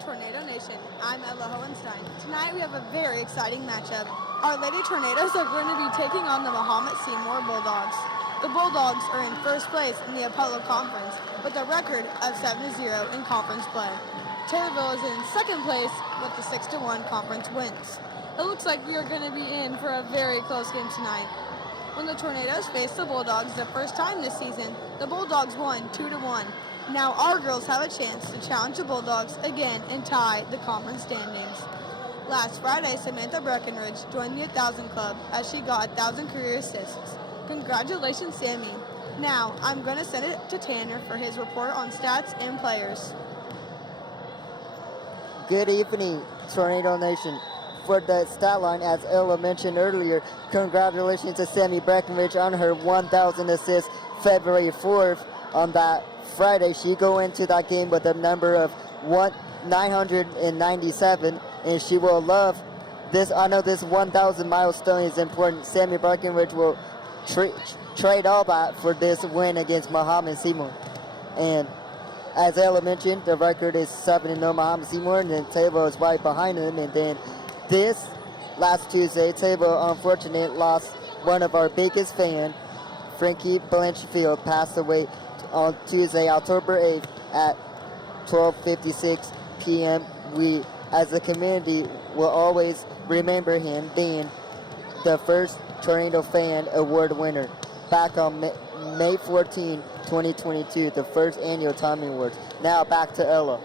Tornado Nation. I'm Ella Hohenstein. Tonight we have a very exciting matchup. Our Lady Tornadoes are going to be taking on the Mahomet Seymour Bulldogs. The Bulldogs are in first place in the Apollo Conference with a record of 7-0 in conference play. Taylorville is in second place with the 6-1 conference wins. It looks like we are going to be in for a very close game tonight. When the Tornadoes faced the Bulldogs the first time this season, the Bulldogs won 2-1. Now our girls have a chance to challenge the Bulldogs again and tie the conference standings. Last Friday, Samantha Breckenridge joined the 1,000 Club as she got 1,000 career assists. Congratulations, Sammy. Now, I'm going to send it to Tanner for his report on stats and players. Good evening, Tornado Nation. For the stat line, as Ella mentioned earlier, congratulations to Sammy Breckenridge on her 1,000 assists February 4th. On that Friday, she go into that game with a number of 997, and she will love this. I know this 1,000 milestone is important. Sammy Breckenridge will trade all that for this win against Mahomet Seymour. And as Ella mentioned, the record is 7-0 Mahomet Seymour, and then Taylorville is right behind him. And then this last Tuesday, Taylorville, unfortunately, lost one of our biggest fans, Frankie Blanchfield, passed away on Tuesday, October 8th at 12:56 p.m. We, as a community, will always remember him being the first Tornado Fan Award winner back on May 14, 2022, the first annual Tommy Awards. Now back to Ella.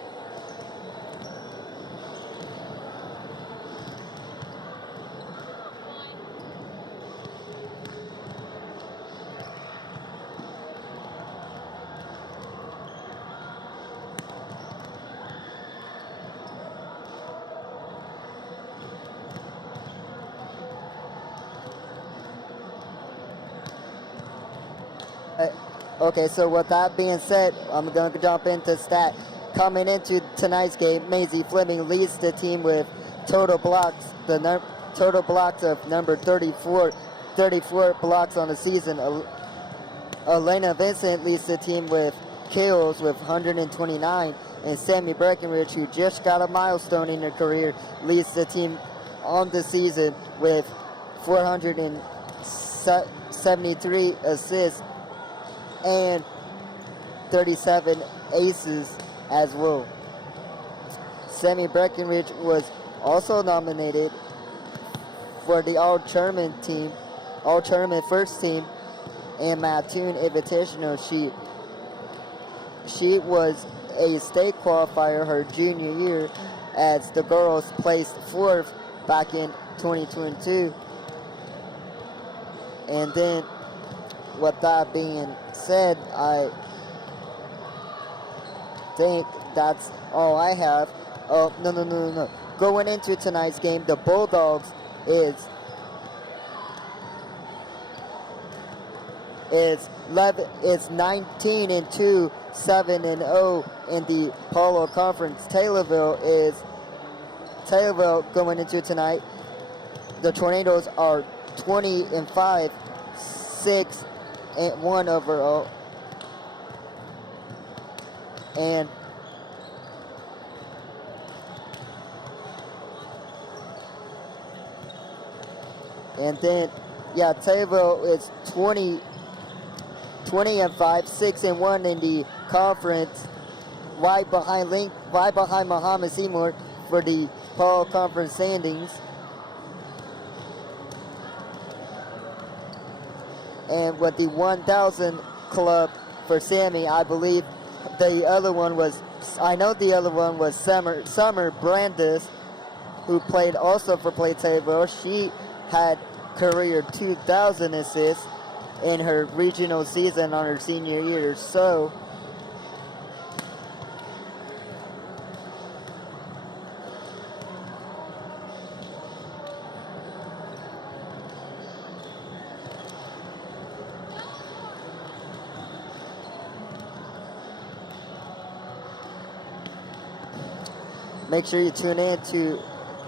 Okay, so with that being said, I'm going to jump into stat. Coming into tonight's game, Maisie Fleming leads the team with total blocks, total blocks of number 34 blocks on the season. Elena Vincent leads the team with kills with 129, and Sammy Breckenridge, who just got a milestone in her career, leads the team on the season with 473 assists and 37 aces as well. Sammy Breckenridge was also nominated for the All-Tournament first team and Mattoon Invitational. She was a state qualifier her junior year as the girls placed 4th back in 2022. And then, with that being said, I think that's all I have. Oh, no. Going into tonight's game, the Bulldogs is 19-2, 7-0 in the Polo Conference. Taylorville going into tonight. The Tornadoes are 20-5, 6-1 overall, and then Taylorville is 20-5, 6-1 in the conference, right behind Mahomet Seymour for the Polo Conference standings. And with the 1,000 club for Sammy, I believe the other one was Summer Brandis, who played also for Taylorville. She had career 2,000 assists in her regional season on her senior year. So make sure you tune in to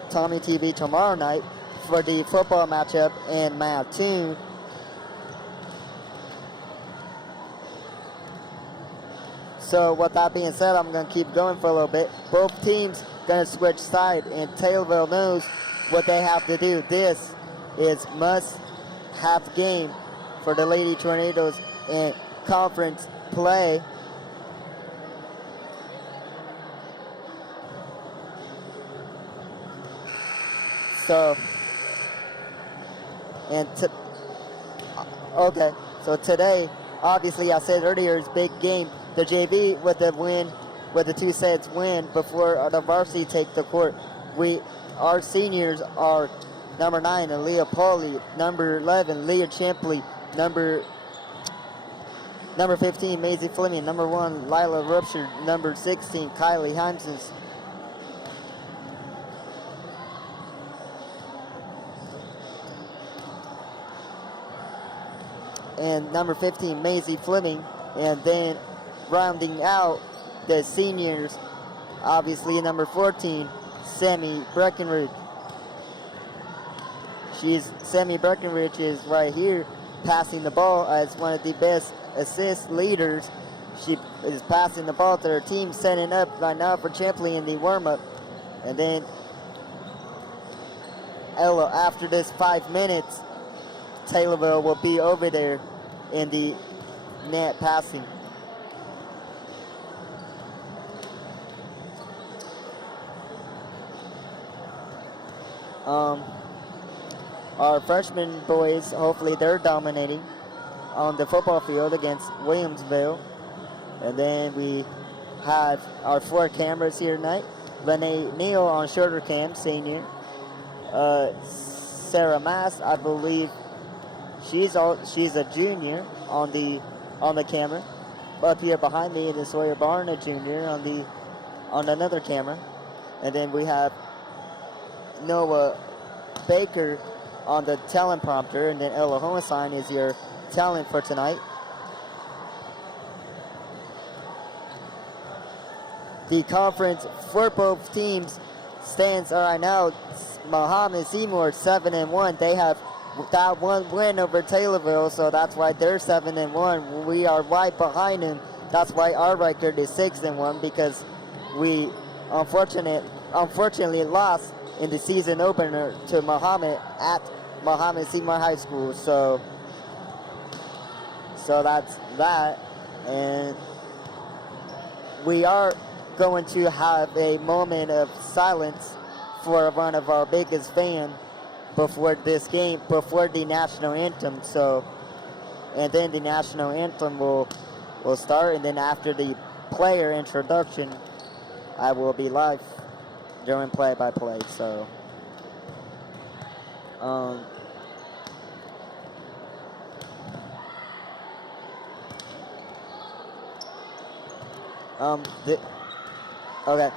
Tommy TV tomorrow night for the football matchup in Mattoon. So with that being said, I'm going to keep going for a little bit. Both teams gonna switch side, and Taylorville knows what they have to do. This is must-have game for the Lady Tornadoes in conference play. So, okay, so today, obviously I said earlier, it's big game. The JV with the win, with the 2 sets win before the varsity take the court. Our seniors are number 9, Aaliyah Pauly, number 11, Leah Champley, number 15, Maisie Fleming, number 1, Lila Rupture, number 16, Kylie Hansen. And number 15, Maisie Fleming. And then rounding out the seniors, obviously number 14, Sammy Breckenridge. Sammy Breckenridge is right here passing the ball as one of the best assist leaders. She is passing the ball to her team, setting up right now for Champley in the warm-up. And then Ella, after this 5 minutes, Taylorville will be over there in the net passing. Our freshman boys, hopefully they're dominating on the football field against Williamsville. And then we have our 4 cameras here tonight. Lene Neal on shorter cam, senior. Sarah Mass, I believe she's a junior on the camera. Up here behind me is Sawyer Barn, a junior on another camera. And then we have Noah Baker on the talent prompter, and then Ella Hohenstein is your talent for tonight. The conference for both teams stands right now. Mahomet Seymour 7-1. They have that 1 win over Taylorville, so that's why they're 7-1. We are right behind them. That's why our record is 6-1, because we unfortunately lost in the season opener to Mahomet at Mahomet Seymour High School. So that's that, and we are going to have a moment of silence for one of our biggest fans before this game, before the national anthem. So, and then the national anthem will start, and then after the player introduction, I will be live during play-by-play. So, okay.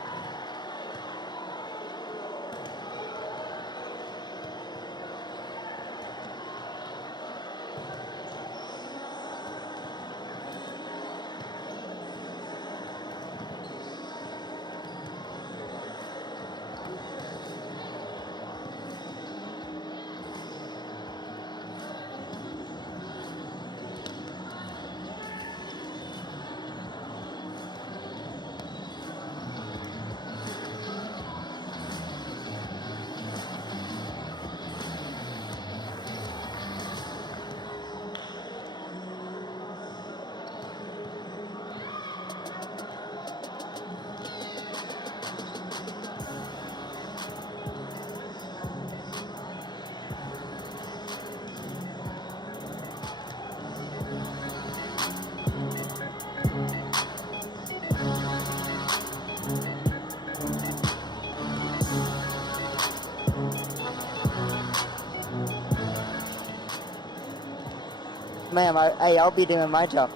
Ma'am, I'll be doing my job.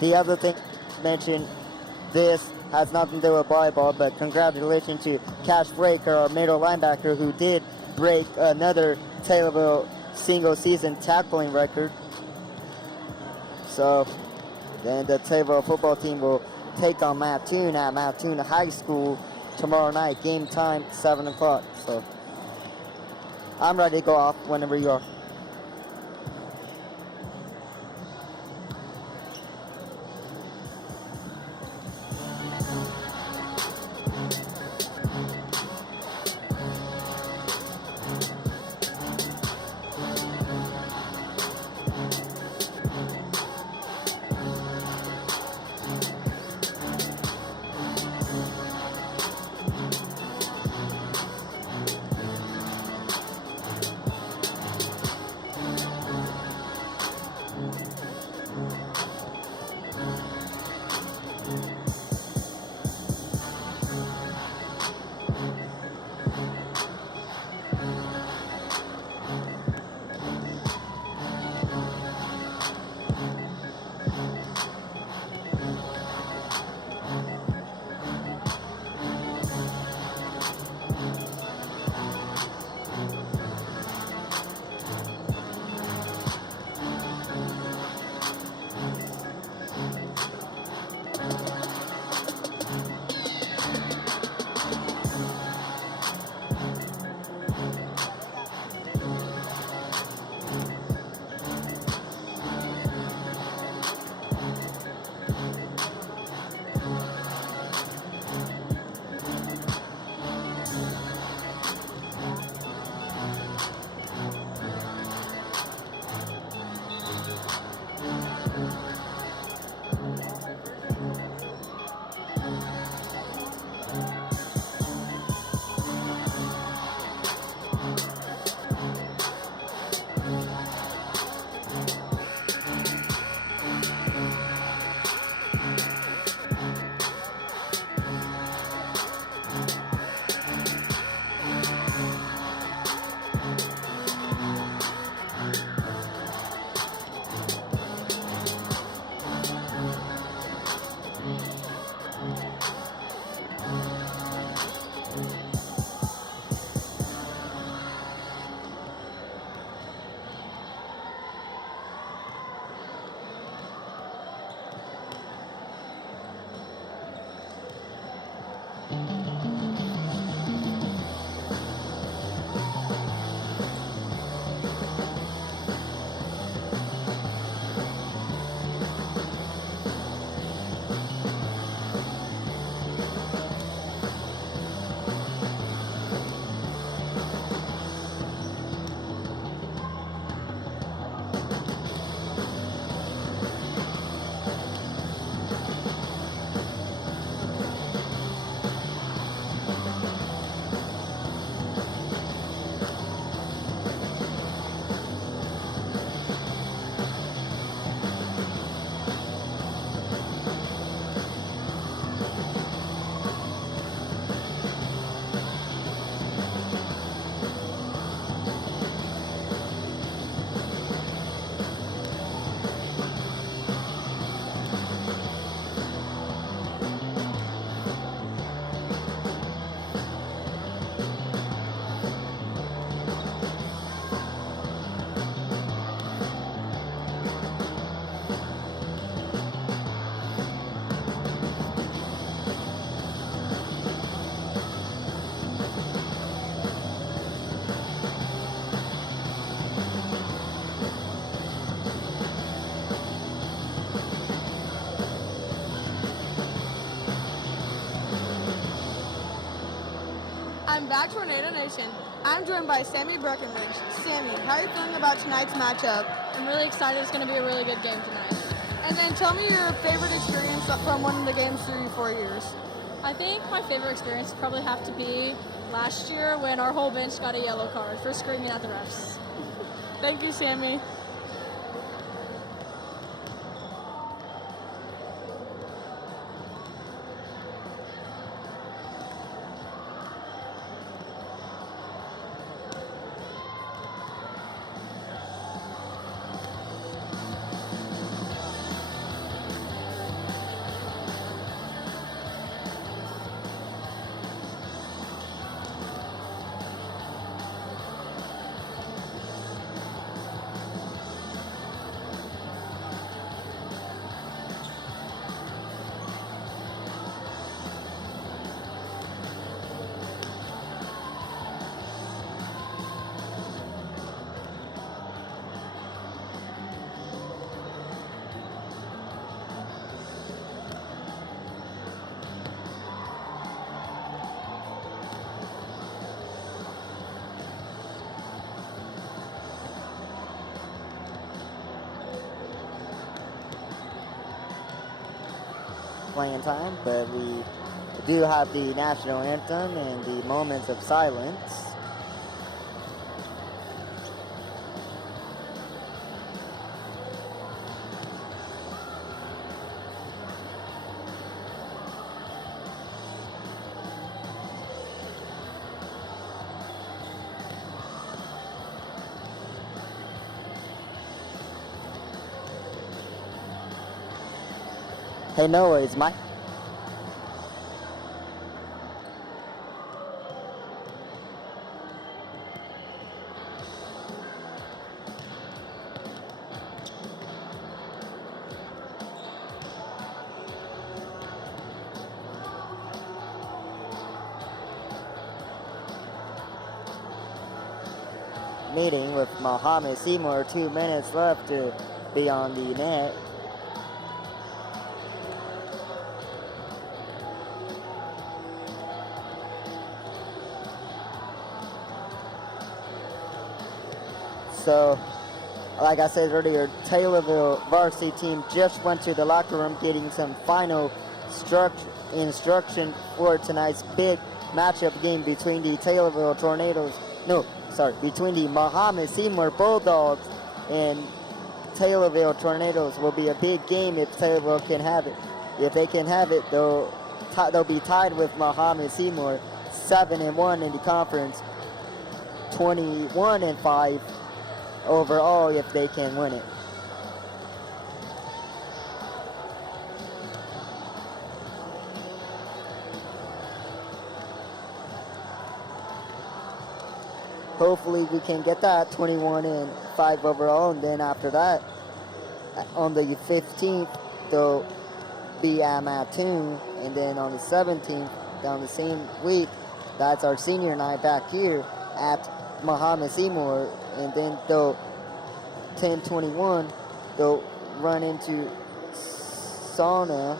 The other thing to mention, this has nothing to do with volleyball, but congratulations to Cash Breaker, our middle linebacker, who did break another Taylorville single-season tackling record. So then the Taylorville football team will take on Mattoon at Mattoon High School tomorrow night. Game time, 7 o'clock. So I'm ready to go off whenever you are. I'm back Tornado Nation. I'm joined by Sammy Breckenridge. Sammy, how are you feeling about tonight's matchup? I'm really excited. It's going to be a really good game tonight. And then tell me your favorite experience from winning the games through 4 years. I think my favorite experience would probably have to be last year when our whole bench got a yellow card for screaming at the refs. Thank you, Sammy. Playing time, but we do have the national anthem and the moments of silence. Hey, no worries, Mike. Meeting with Mahomet Seymour, 2 minutes left to be on the net. So, like I said earlier, Taylorville varsity team just went to the locker room getting some final instruction for tonight's big matchup game between the Taylorville between the Mahomet Seymour Bulldogs and Taylorville Tornadoes. Will be a big game if Taylorville can have it. If they can have it, they'll be tied with Mahomet Seymour, 7-1 in the conference, 21-5. Overall, if they can win it. Hopefully we can get that 21-5 overall, and then after that, on the 15th, they'll be at Mattoon, and then on the 17th, down the same week, that's our senior night back here at Mahomet Seymour, and then they'll 10-21 they'll run into Sauna,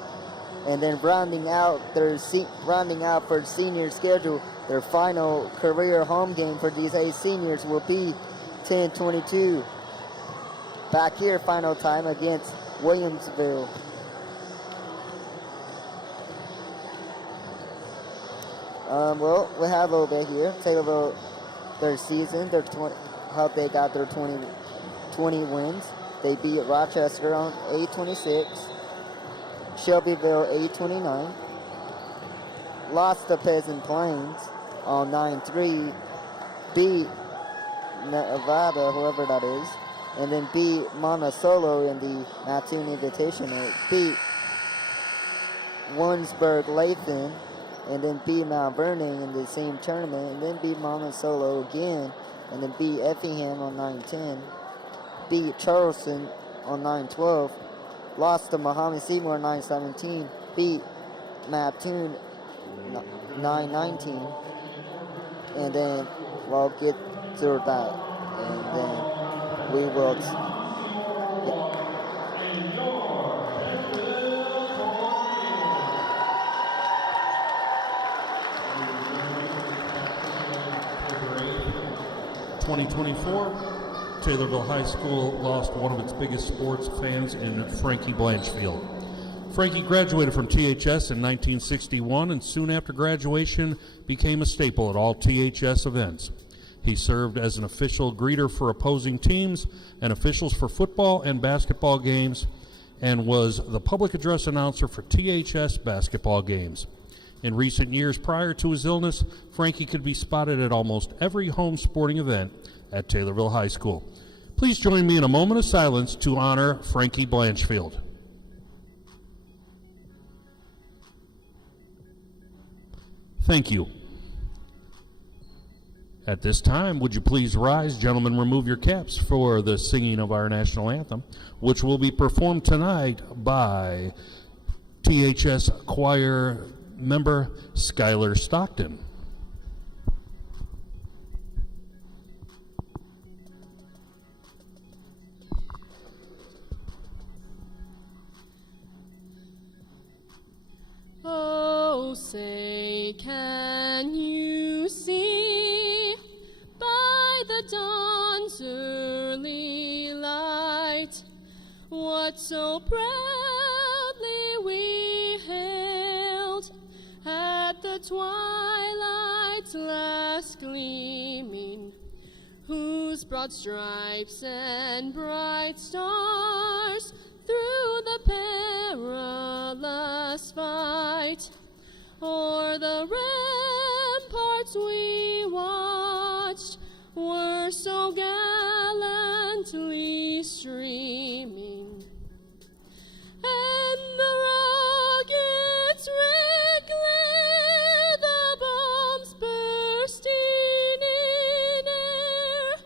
and then rounding out for senior schedule, their final career home game for these 8 seniors will be 10-22 back here, final time against Williamsville. Well, we have a little bit here. Taylorville, their season, how they got their 20 wins. They beat Rochester on 8-26, Shelbyville 8-29, lost to Pleasant Plains on 9-3, beat Nevada, whoever that is, and then beat Monticello in the Mattoon Invitational, beat Warrensburg-Lathan, and then beat Mount Vernon in the same tournament, and then beat Monticello again, and then beat Effingham on 9-10, beat Charleston on 9-12, lost to Mahomet Seymour 9-17, beat Mattoon 9-19, and then we'll get through that, and then we will 2024, Taylorville High School lost one of its biggest sports fans in Frankie Blanchfield. Frankie graduated from THS in 1961 and soon after graduation became a staple at all THS events. He served as an official greeter for opposing teams and officials for football and basketball games and was the public address announcer for THS basketball games. In recent years prior to his illness, Frankie could be spotted at almost every home sporting event at Taylorville High School. Please join me in a moment of silence to honor Frankie Blanchfield. Thank you. At this time, would you please rise, gentlemen, remove your caps for the singing of our national anthem, which will be performed tonight by THS choir member Skylar Stockton. Oh, say, can you see by the dawn's early light what so proudly we hailed at the twilight's last gleaming, whose broad stripes and bright stars through the perilous fight o'er the ramparts we watched were so gallantly streaming, and the rockets red glare, the bombs bursting in air,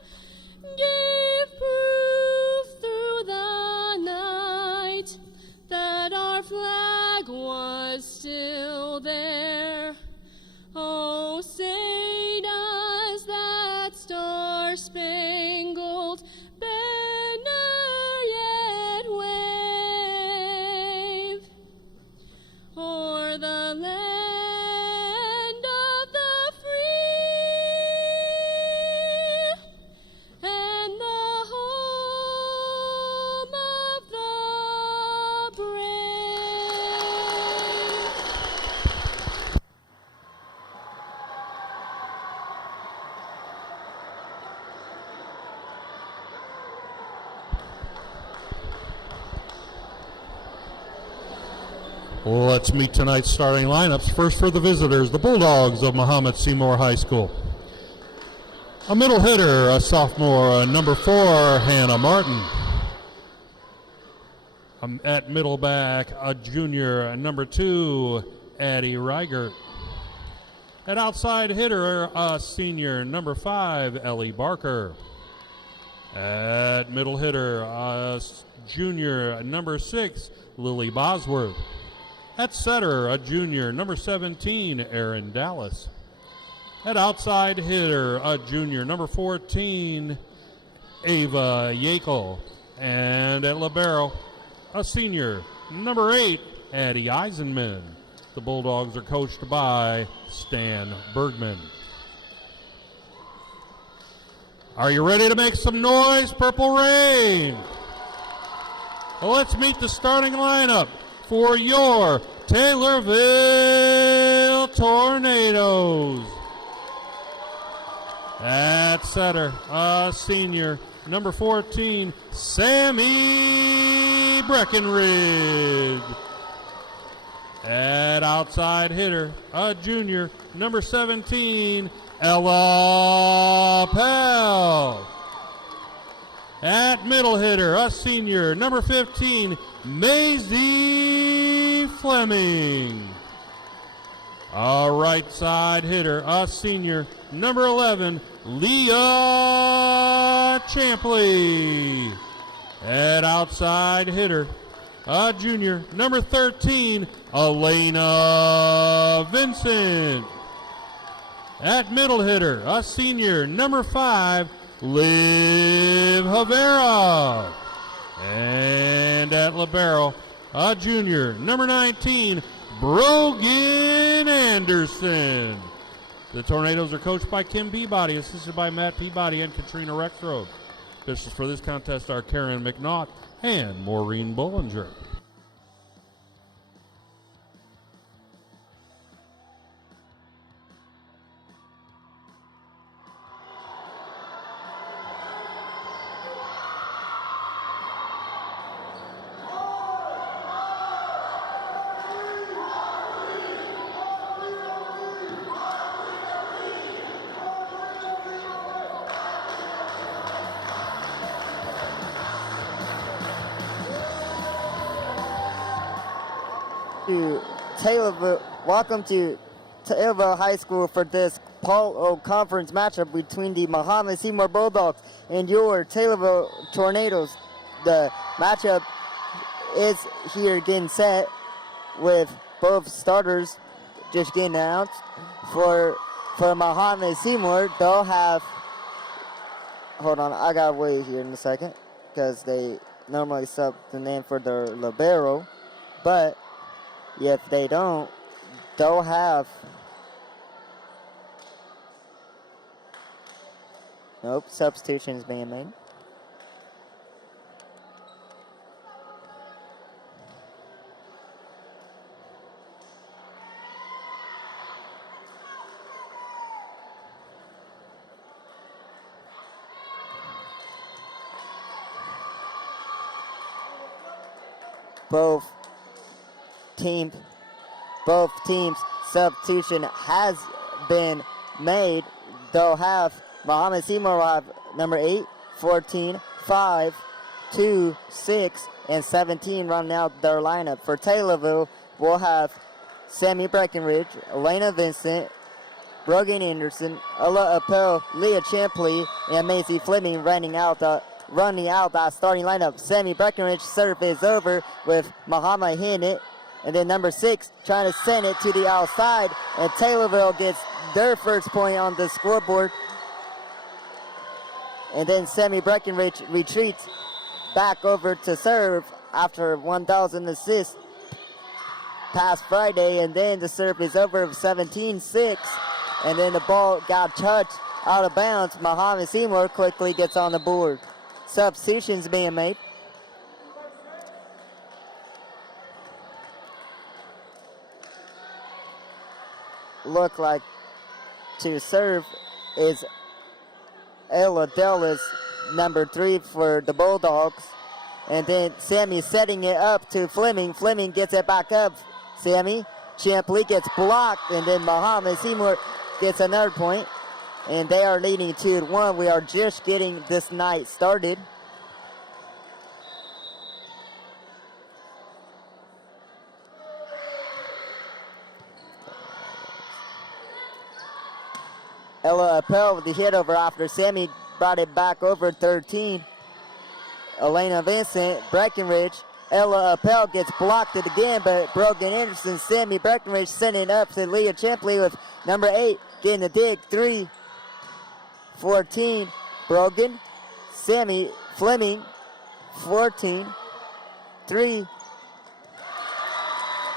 gave proof through the night that our flag was still there. Oh, say does that star-spangled banner yet wave o'er the land of the free and the home of the brave? Let's meet tonight's starting lineups. First for the visitors, the Bulldogs of Mahomet Seymour High School. A middle hitter, a sophomore, number 4, Hannah Martin. At middle back, a junior, number 2, Addie Reigert. At outside hitter, a senior, number 5, Ellie Barker. At middle hitter, a junior, number 6, Lily Bosworth. At setter, a junior, number 17, Erin Dallas. At outside hitter, a junior, number 14, Ava Yakel. And at libero, a senior, number 8, Addie Eisenman. The Bulldogs are coached by Stan Bergman. Are you ready to make some noise, Purple Rain? Well, let's meet the starting lineup for your Taylorville Tornadoes. At setter, a senior, number 14, Sammy Breckenridge. At outside hitter, a junior, number 17, Ella Pell. At middle hitter, a senior, number 15, Maisie Fleming. A right side hitter, a senior, number 11, Leah Champley. At outside hitter, a junior, number 13, Elena Vincent. At middle hitter, a senior, number 5, Liv Havera. And at libero, a junior, number 19, Brogan Anderson. The Tornadoes are coached by Kim Peabody, assisted by Matt Peabody and Katrina Rexroad. Officials for this contest are Karen McNaught and Maureen Bollinger. Taylorville, welcome to Taylorville High School for this Polo Conference matchup between the Mahomet Seymour Bulldogs and your Taylorville Tornadoes. The matchup is here getting set with both starters just getting announced. For Mahomet Seymour, they'll have, hold on, I gotta wait here in a second because they normally sub the name for their libero, but if they don't, they'll have, nope, substitution is being made. Both teams substitution has been made. They'll have Mahomet Seymour will have number 8, 14, 5, 2, 6, and 17 running out their lineup. For Taylorville, we'll have Sammy Breckenridge, Elena Vincent, Brogan Anderson, Ella Appel, Leah Champley, and Macy Fleming running out that starting lineup. Sammy Breckenridge serve is over with Muhammad hitting it. And then number 6 trying to send it to the outside. And Taylorville gets their first point on the scoreboard. And then Sammy Breckenridge retreats back over to serve after 1,000 assists past Friday. And then the serve is over 17-6. And then the ball got touched out of bounds. Mahomet Seymour quickly gets on the board. Substitutions being made. Look like to serve is Ella Dellis, number 3 for the Bulldogs. And then Sammy setting it up to Fleming. Fleming gets it back up. Sammy. Champley gets blocked, and then Mahomet Seymour gets another point. And they are leading 2-1. We are just getting this night started. Ella Appel with the hit over after Sammy brought it back over 13. Elena Vincent, Breckenridge. Ella Appel gets blocked it again, but Brogan Anderson, Sammy Breckenridge sending it up to Leah Champley with number 8 getting the dig. 3, 14, Brogan, Sammy, Fleming, 14, 3,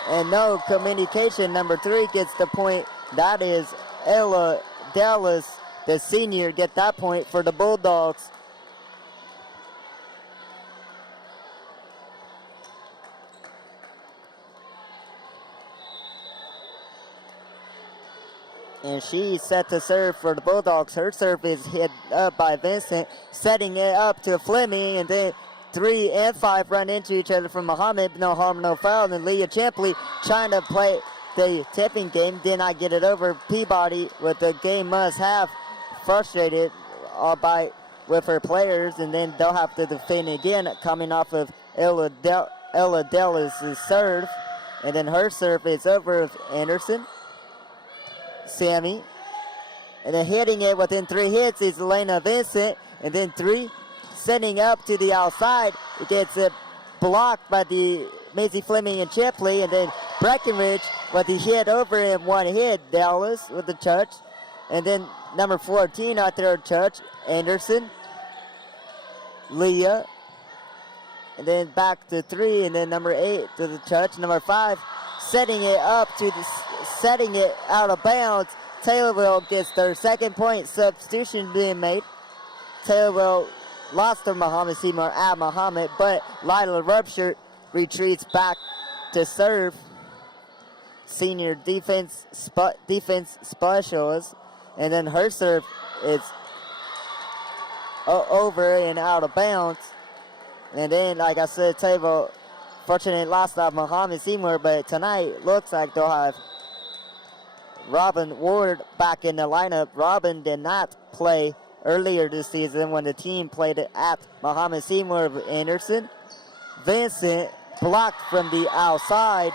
and no communication. Number 3 gets the point. That is Ella Dallas, the senior, get that point for the Bulldogs. And she's set to serve for the Bulldogs. Her serve is hit up by Vincent, setting it up to Fleming, and then 3 and 5 run into each other from Muhammad. No harm, no foul. And Leah Champley trying to play the tipping game, did not get it over. Peabody with the game must have, frustrated with her players, and then they'll have to defend again coming off of Ella Dellis' serve. And then her serve is over with Anderson. Sammy. And then hitting it within 3 hits is Elena Vincent. And then 3 sending up to the outside. It gets blocked by the Macy Fleming and Chipley. And then Breckenridge with the hit over him, 1 hit. Dallas with the touch. And then number 14 out there touch. Anderson. Leah. And then back to 3. And then number 8 to the touch. Number 5 setting it up to the, setting it out of bounds Taylorville gets their second point. Substitution being made. Taylorville lost to Mahomet Seymour at Mahomet, but Lila Rupture retreats back to serve. Senior defense specialist. And then her serve is over and out of bounds. And then, like I said, Taylorville fortunately lost off Mahomet Seymour, but tonight looks like they'll have Robin Ward back in the lineup. Robin did not play earlier this season when the team played at Mahomet Seymour. Anderson. Vincent blocked from the outside.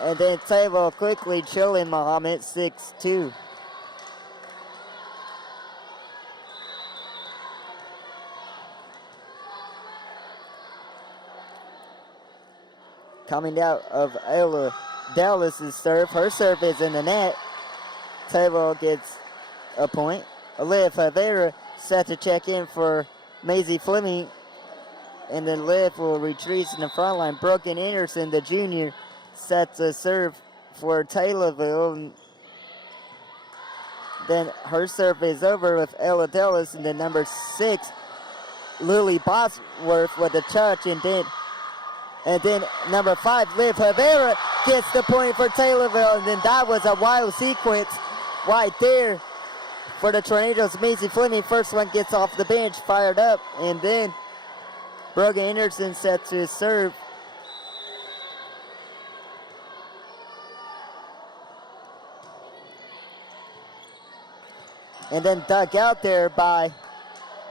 And then Taylorville quickly chilling Mahomet 6-2. Coming out of Ella Dallas's serve. Her serve is in the net. Taylorville gets a point. Liv Favera set to check in for Maisie Fleming. And then Liv will retreat in the front line. Brooklyn Anderson, the junior, sets a serve for Taylorville. Then her serve is over with Ella Dallas. And then number 6, Lily Bosworth with a touch. And then number 5, Liv Havera gets the point for Taylorville. And then that was a wild sequence right there for the Tornadoes. Maisie Fleming, first one gets off the bench, fired up. And then Brogan Anderson sets his serve. And then dug out there by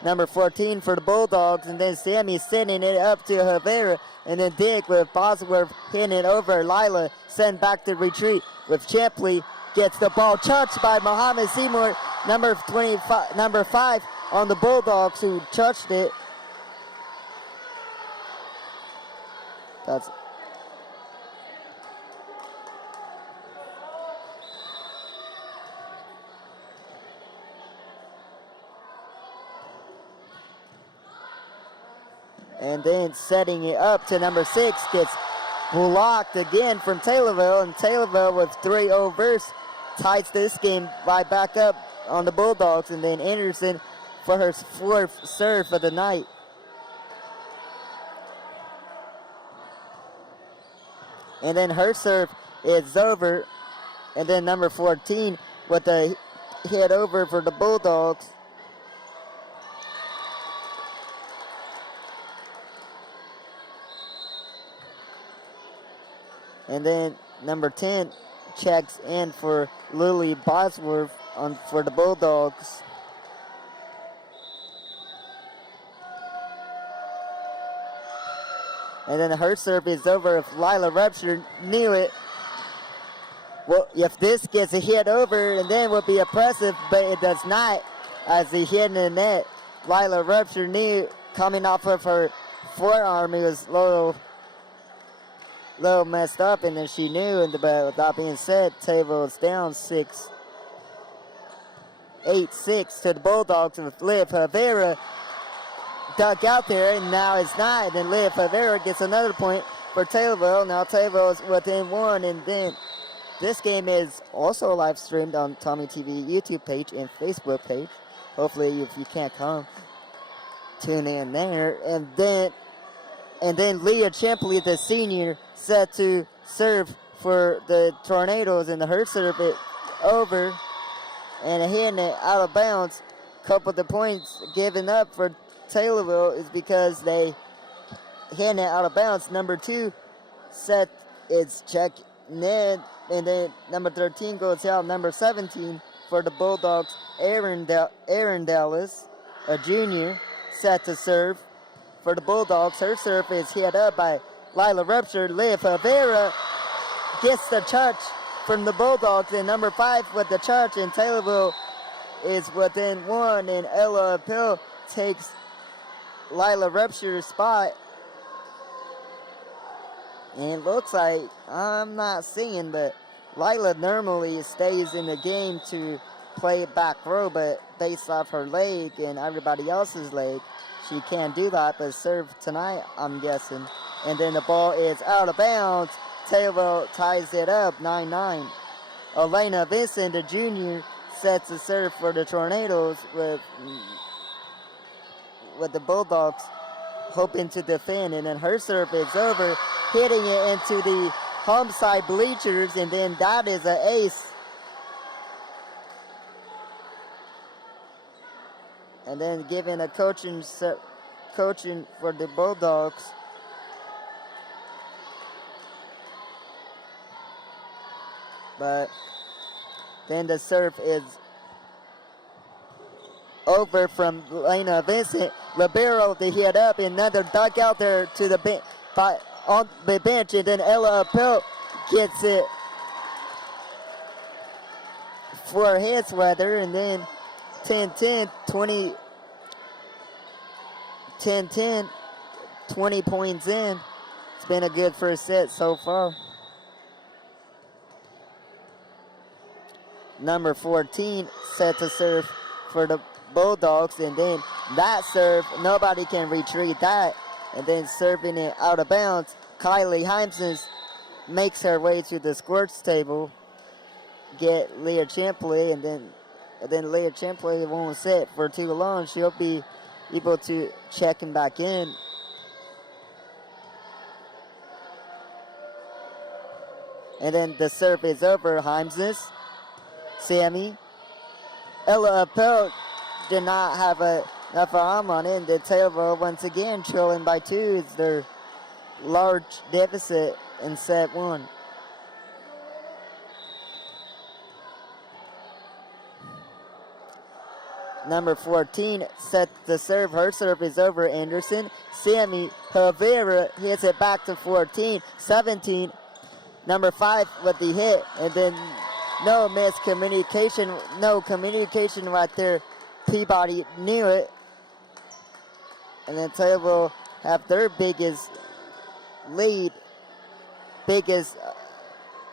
number 14 for the Bulldogs. And then Sammy sending it up to Havera. And then Dick with Bosworth hitting it over. Lila sent back to retreat with Champley. Gets the ball touched by Mahomet Seymour, number 5 on the Bulldogs, who touched it. And then setting it up to number 6 gets blocked again from Taylorville. And Taylorville with 3 overs ties this game right back up on the Bulldogs. And then Anderson for her 4th serve for the night. And then her serve is over. And then number 14 with the hit over for the Bulldogs. And then number 10 checks in for Lily Bosworth for the Bulldogs. And then her serve is over if Lila Rupture knew it. Well, if this gets a hit over, and then would be impressive, but it does not as he hit in the net. Lila Rupture knew coming off of her forearm, it was a little messed up, and then she knew, but with that being said, Taylorville is down 8-6 to the Bulldogs with Liv Havera dug out there, and now it's not. And Liv Havera gets another point for Taylorville. Now Taylorville is within 1, and then this game is also live streamed on Tommy TV YouTube page and Facebook page. Hopefully, if you can't come, tune in there. And then Leah Champley, the senior, set to serve for the Tornadoes, and her serve it over and hitting it out of bounds. Couple of the points given up for Taylorville is because they hitting it out of bounds. Number 2 set its check net, and then number 13 goes out. Number 17 for the Bulldogs, Aaron Dallas, a junior, set to serve for the Bulldogs. Her serve is hit up by Lila Rupture. Liv Havera gets the touch from the Bulldogs, and number 5 with the touch, and Taylorville is within 1, and Ella Appeal takes Lila Rupture's spot. And it looks like, I'm not seeing, but Lila normally stays in the game to play back row, but based off her leg and everybody else's leg, she can't do that, but serve tonight, I'm guessing. And then the ball is out of bounds. Taylorville ties it up, 9-9. Elena Vincent, the junior, sets the serve for the Tornadoes with the Bulldogs hoping to defend. And then her serve is over, hitting it into the home side bleachers, and then that is an ace. And then giving a coaching for the Bulldogs. But then the serve is over from Lena Vincent. Libero to hit up, another dunk out there to the bench on the bench, and then Ella Appel gets it for his weather, and then 10-10, 20 points in. It's been a good first set so far. Number 14 set to serve for the Bulldogs, and then that serve, nobody can retrieve that. And then serving it out of bounds, Kylie Heimsons makes her way to the squirts table, get Leah Champley, and then Leah Champley won't sit for too long. She'll be able to check him back in. And then the serve is over. Heimsons, Sammy, Ella Appel did not have enough arm on it, and the Taylorville once again trailing by 2. It's their large deficit in set 1. Number 14 set the serve. Her serve is over. Anderson, Sammy Rivera hits it back to 14. 17. Number 5 with the hit, and then no miscommunication, no communication right there. Peabody knew it. And then Taylorville have their biggest lead, biggest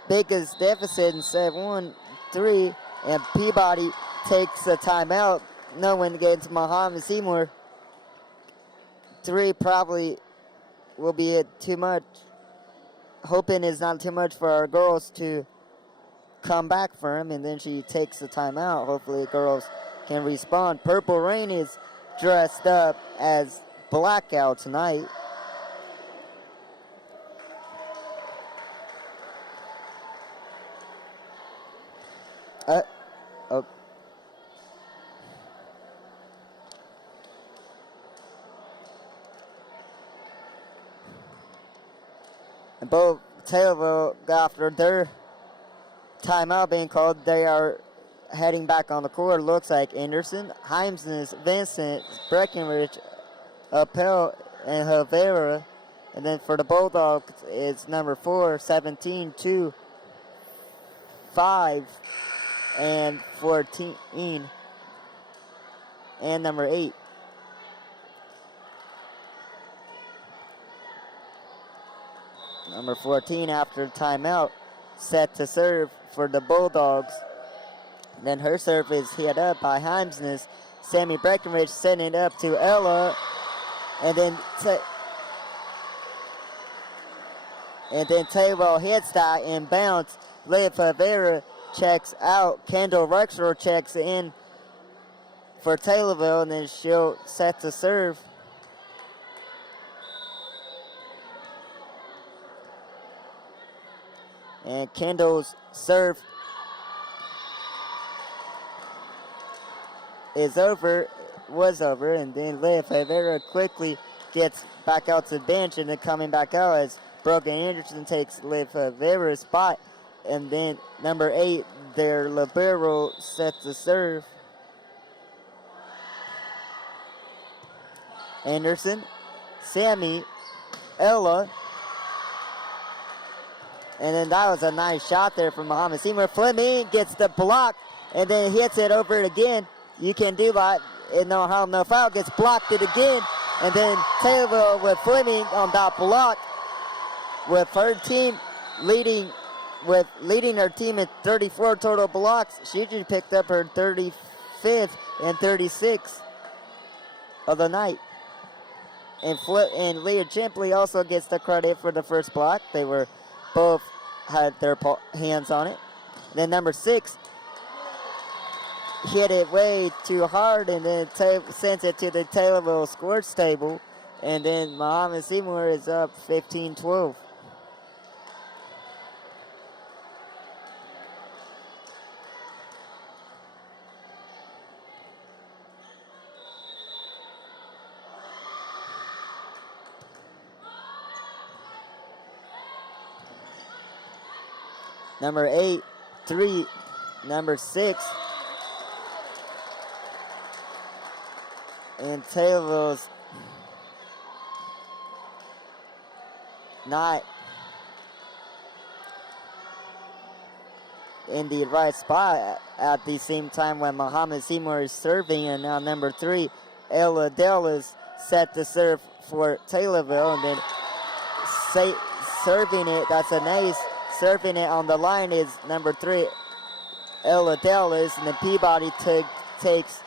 deficit in set 1-3, and Peabody takes a timeout. No one against Mahomet Seymour. 3 probably will be too much. Hoping is not too much for our girls to come back for him, and then she takes the timeout. Hopefully girls can respond. Purple Rain is dressed up as Blackout tonight. Oh. And both Taylorville, after their timeout being called, they are heading back on the court. Looks like Anderson, Heimsons, Vincent, Breckenridge, Appel, and Rivera. And then for the Bulldogs, it's number 4, 17, 2, 5, and 14, and number 8. Number 14 after timeout, set to serve for the Bulldogs. And then her serve is hit up by Heimsness. Sammy Breckenridge sending it up to Ella. And then Taylor hits that and bounce. Leah Favera checks out. Kendall Rexrow checks in for Taylorville, and then she'll set to serve. And Kendall's serve was over, and then Leah Favera quickly gets back out to the bench, and then coming back out as Brogan Anderson takes Leah Favera's spot, and then number 8, their libero, sets to serve. Anderson, Sammy, Ella. And then that was a nice shot there from Mahomet Seymour. Fleming gets the block and then hits it over it again. You can do that. No harm, no foul. Gets blocked it again. And then Taylorville with Fleming on that block. With her team leading her team at 34 total blocks. She just picked up her 35th and 36th of the night. And Leah Chimpley also gets the credit for the first block. They were both had their hands on it. Then number 6 hit it way too hard and then sends it to the Taylorville scores table. And then Mahomet Seymour is up 15-12. Number 8, 3, number 6. And Taylorville's not in the right spot at the same time when Mahomet Seymour is serving. And now number 3, Ella Dell is set to serve for Taylorville. And then serving it, that's an ace. Serving it on the line is number 3, Ella Dallas, and then Peabody takes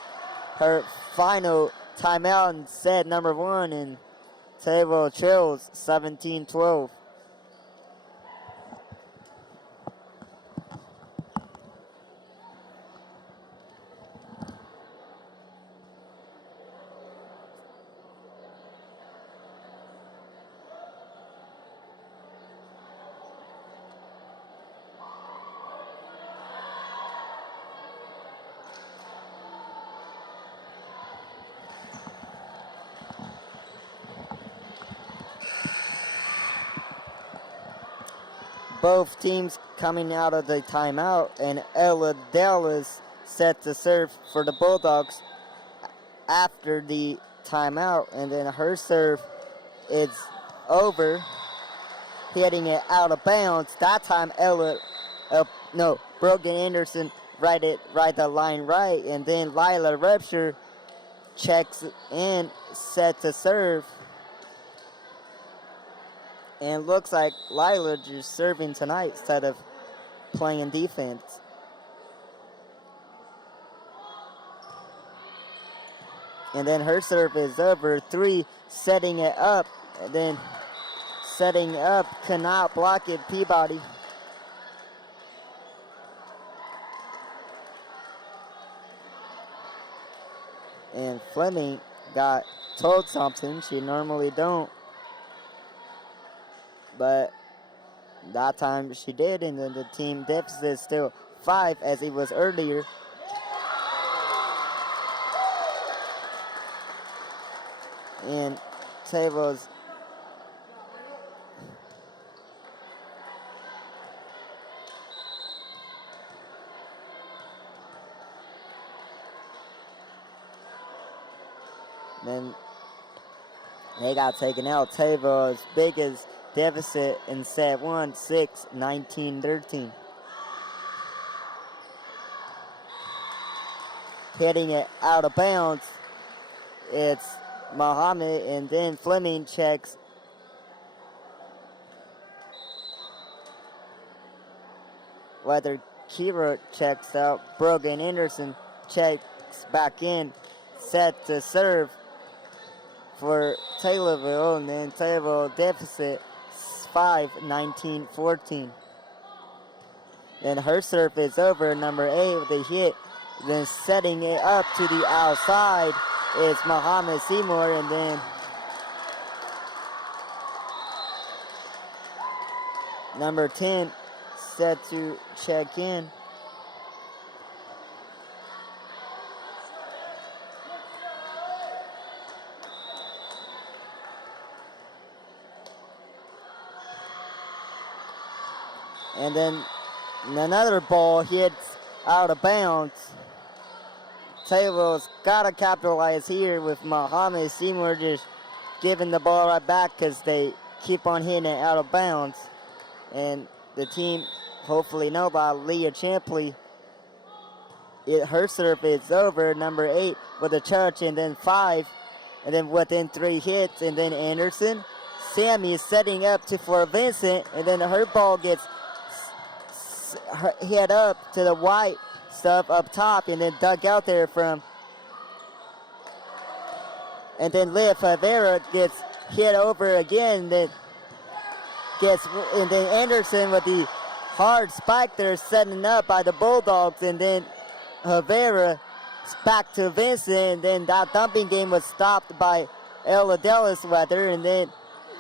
her final timeout in set number 1, and Taylorville trails 17-12. Both teams coming out of the timeout, and Ella Dallas set to serve for the Bulldogs after the timeout, and then her serve is over, hitting it out of bounds. That time Brogan Anderson right the line right, and then Lila Repsher checks in, set to serve. And looks like Lila just serving tonight instead of playing defense. And then her serve is over. 3, setting it up. And then setting up, cannot block it, Peabody. And Fleming got told something she normally don't. But that time she did, and then the team deficit is still 5 as it was earlier. And Taylor's then they got taken out. Taylor's biggest deficit in set 1, 6, 19-13. Hitting it out of bounds. It's Mahomet, and then Fleming checks. Whether Kira checks out, Brogan Anderson checks back in, set to serve for Taylorville, and then Taylorville deficit 5, 19-14. Then her serve is over, number 8 with a hit. Then setting it up to the outside is Mahomet Seymour, and then number 10 set to check in. And then another ball hits out of bounds. Taylor's got to capitalize here with Mahomet Seymour just giving the ball right back because they keep on hitting it out of bounds. And the team hopefully know by Leah Champley. Her serve is over, number 8 with a touch, and then 5. And then within 3 hits, and then Anderson. Sammy is setting up for Vincent, and then her ball gets hit up to the white stuff up top, and then dug out there from, and then Liv Favera gets hit over again, and then Anderson with the hard spike there setting up by the Bulldogs, and then Rivera back to Vincent, and then that dumping game was stopped by Ella Dellisweather, and then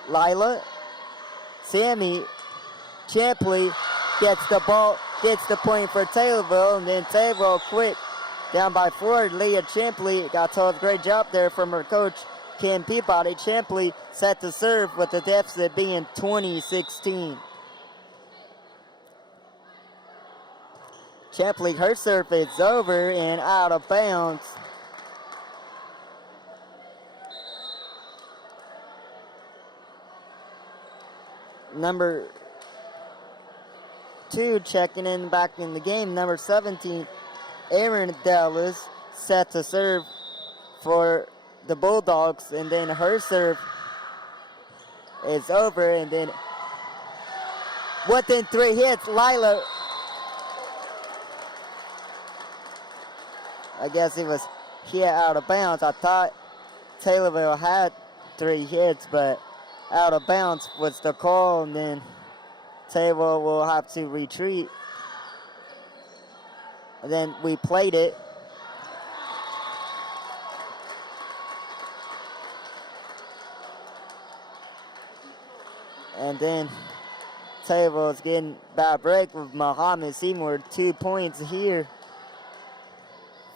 Lila, Sammy, Champley gets the ball, gets the point for Taylorville, and then Taylorville quick down by 4. Leah Champley got told great job there from her coach, Kim Peabody. Champley set to serve with the deficit being 20-16. Champley, her serve is over and out of bounds. Number 2 checking in back in the game. Number 17, Aaron Dallas, set to serve for the Bulldogs, and then her serve is over, and then within 3 hits, Lila, I guess it was hit out of bounds. I thought Taylorville had 3 hits, but out of bounds was the call, and then Taylorville will have to retreat. And then we played it. And then Taylorville's getting bad break with Mahomet Seymour. 2 points here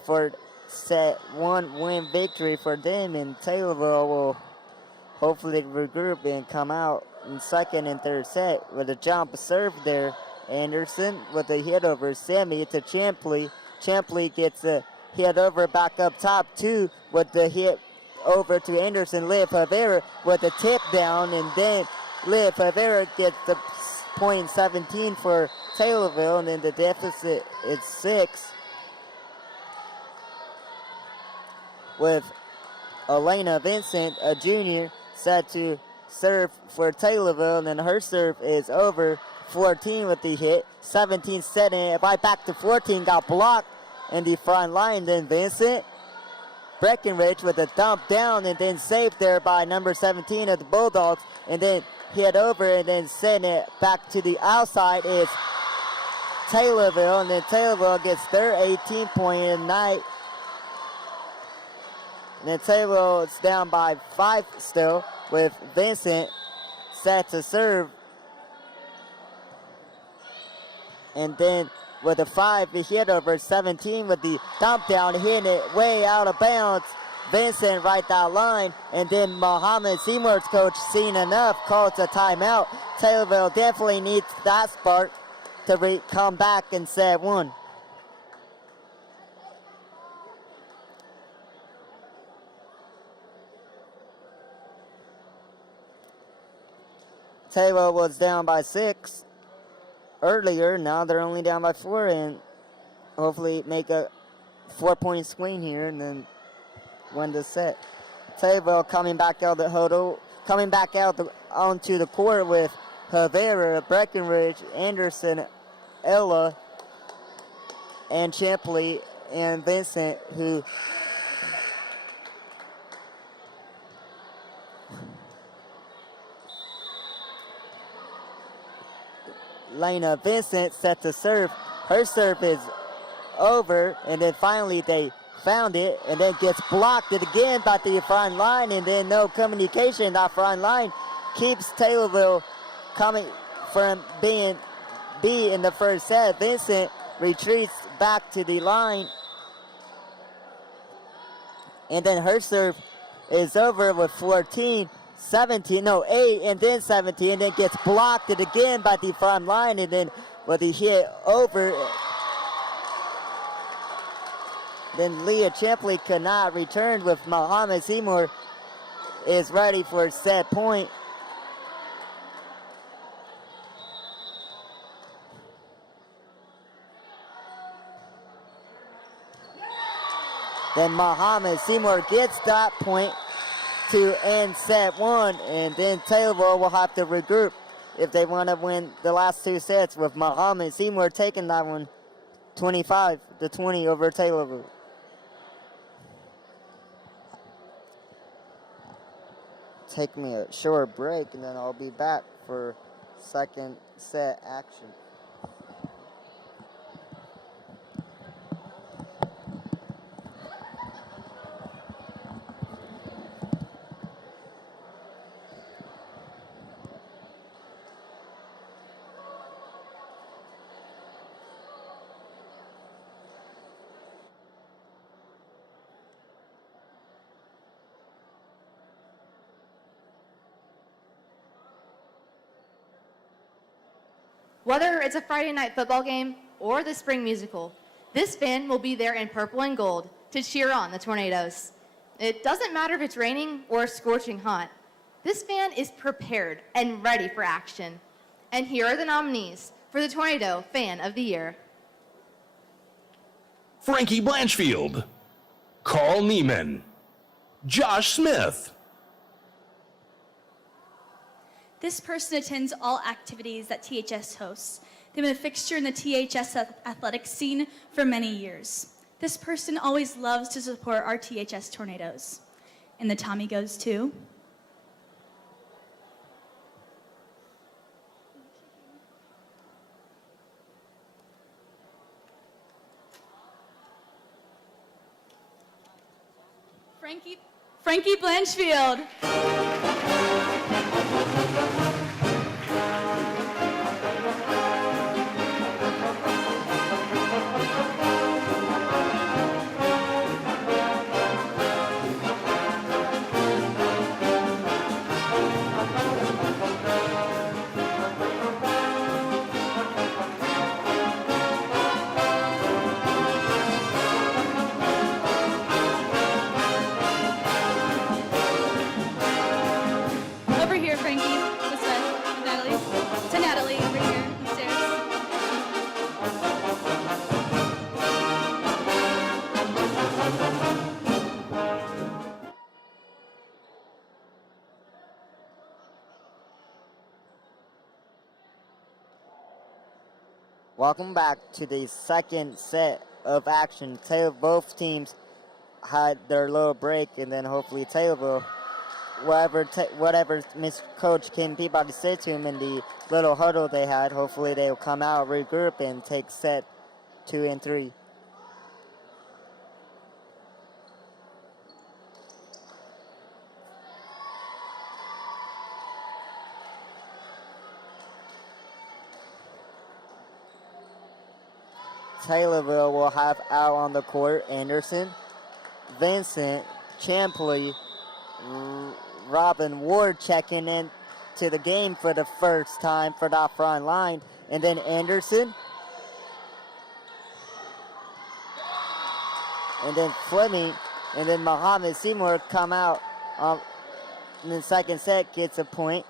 for set 1 win victory for them, and Taylorville will hopefully regroup and come out in second and third set with a jump serve there. Anderson with a hit over Sammy to Champley. Champley gets a hit over back up top too with the hit over to Anderson. Liv Rivera with a tip down, and then Liv Rivera gets the point 17 for Taylorville, and then the deficit is 6. With Elena Vincent, a junior, set to serve for Taylorville, and then her serve is over. 14 with the hit, 17 setting it right back to 14, got blocked in the front line. Then Vincent Breckenridge with a dump down, and then saved there by number 17 of the Bulldogs, and then hit over, and then sending it back to the outside is Taylorville, and then Taylorville gets their 18 point in the night. And then Taylorville is down by 5 still, with Vincent set to serve. And then with a 5, the hit over 17 with the dump down, hitting it way out of bounds. Vincent right that line, and then Mahomet Seymour's coach, seen enough, calls a timeout. Taylorville definitely needs that spark to come back in set 1. Taylor was down by 6 earlier. Now they're only down by 4, and hopefully make a 4-point swing here and then win the set. Taylorville coming back out the huddle, coming back out onto the court with Rivera, Breckenridge, Anderson, Ella, and Champley, and Vincent, who Lena Vincent set to serve. Her serve is over, and then finally they found it, and then gets blocked it again by the front line, and then no communication. That front line keeps Taylorville coming from being B in the first set. Vincent retreats back to the line, and then her serve is over with 14. 17, no, 8, and then 17, and then gets blocked it again by the front line, and then with the hit over, then Leah Champley could not return with Mahomet Seymour is ready for set point. Then Mahomet Seymour gets that point to end set 1, and then Taylorville will have to regroup if they want to win the last 2 sets, with Mahomet Seymour taking that one 25-20 over Taylorville. Take me a short break, and then I'll be back for second set action. Whether it's a Friday night football game or the spring musical, this band will be there in purple and gold to cheer on the Tornadoes. It doesn't matter if it's raining or scorching hot. This band is prepared and ready for action. And here are the nominees for the Tornado Fan of the Year. Frankie Blanchfield, Carl Neiman, Josh Smith. This person attends all activities that THS hosts. They've been a fixture in the THS athletic scene for many years. This person always loves to support our THS Tornadoes. And the Tommy goes to Frankie Blanchfield. Over here, Frankie. This way. Natalie. To Natalie over here upstairs. Welcome back to the second set of action. Both teams had their little break, and then hopefully Taylorville, whatever Miss Coach Kim Peabody said to him in the little huddle they had, hopefully they'll come out, regroup, and take set 2 and 3. Taylorville will have out on the court Anderson, Vincent, Champley, Robin Ward checking in to the game for the first time for that front line, and then Anderson, and then Fleming, and then Mahomet Seymour come out in the second set, gets a point.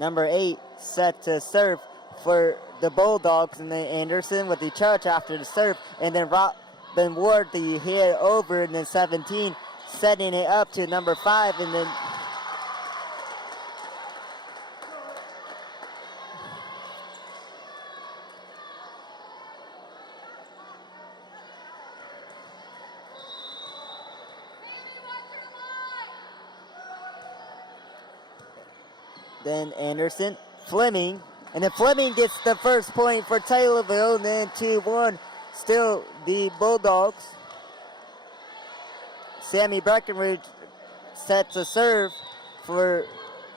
Number 8 set to serve for the Bulldogs, and then Anderson with the charge after the serve, and then Robin Ward the hit over, and then 17 setting it up to number 5, and then Anderson, Fleming, and then Fleming gets the first point for Taylorville, and then 2-1, still the Bulldogs. Sammy Breckenridge sets a serve for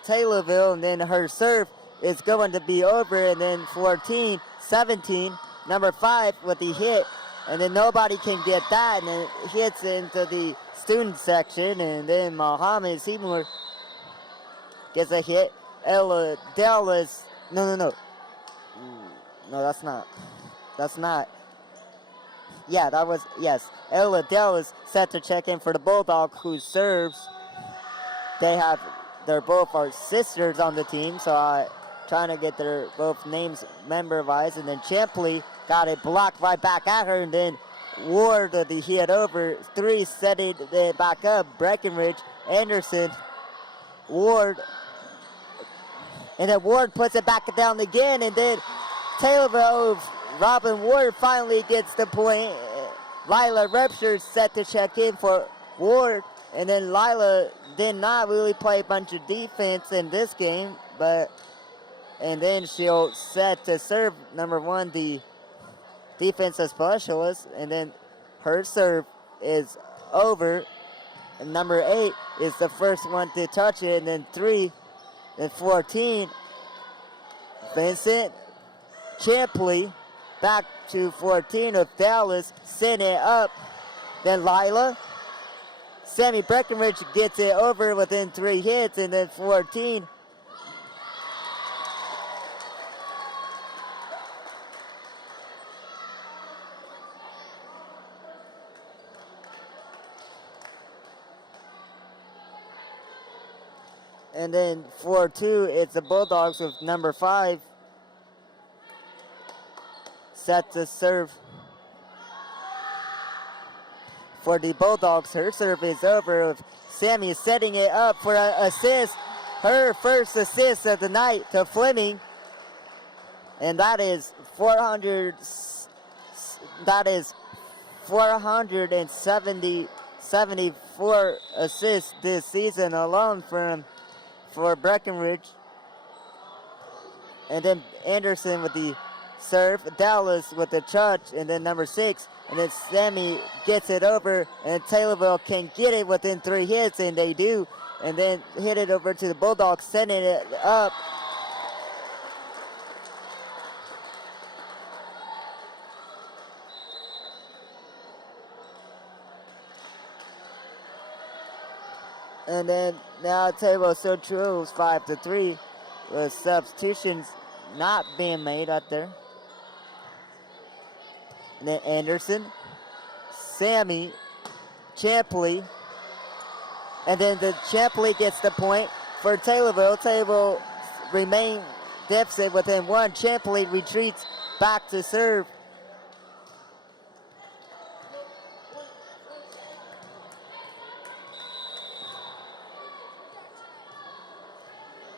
Taylorville, and then her serve is going to be over, and then 14, 17, number 5 with the hit, and then nobody can get that, and it hits into the student section, and then Mahomet Seymour gets a hit. Ella Dallas, no, that's not. Yeah, that was, yes. Ella Dallas set to check in for the Bulldog, who serves. They're both our sisters on the team, so trying to get their both names memorized. And then Champley got it blocked right back at her, and then Ward the hit over. 3 setting it back up. Breckenridge, Anderson, Ward. And then Ward puts it back down again, and then Taylorville, Robin Ward finally gets the point. Lila Repsher set to check in for Ward, and then Lila did not really play a bunch of defense in this game, and then she'll set to serve number 1, the defensive specialist, and then her serve is over. And number 8 is the first one to touch it, and then 3. And 14, Vincent Champley back to 14 of Dallas, send it up. Then Lila Sammy Breckenridge gets it over within 3 hits, and then 14. And then 4-2, it's the Bulldogs with number 5. Set to serve for the Bulldogs. Her serve is over with Sammy setting it up for an assist. Her first assist of the night to Fleming. And that is 474 assists this season alone for Breckenridge. And then Anderson with the serve, Dallas with the touch, and then number 6, and then Sammy gets it over, and Taylorville can get it within 3 hits, and they do, and then hit it over to the Bulldogs, sending it up. And then now Taylorville still trails 5-3 with substitutions not being made out there. And then Anderson, Sammy, Champley, and then the Champley gets the point for Taylorville. Taylorville remain deficit within 1. Champley retreats back to serve.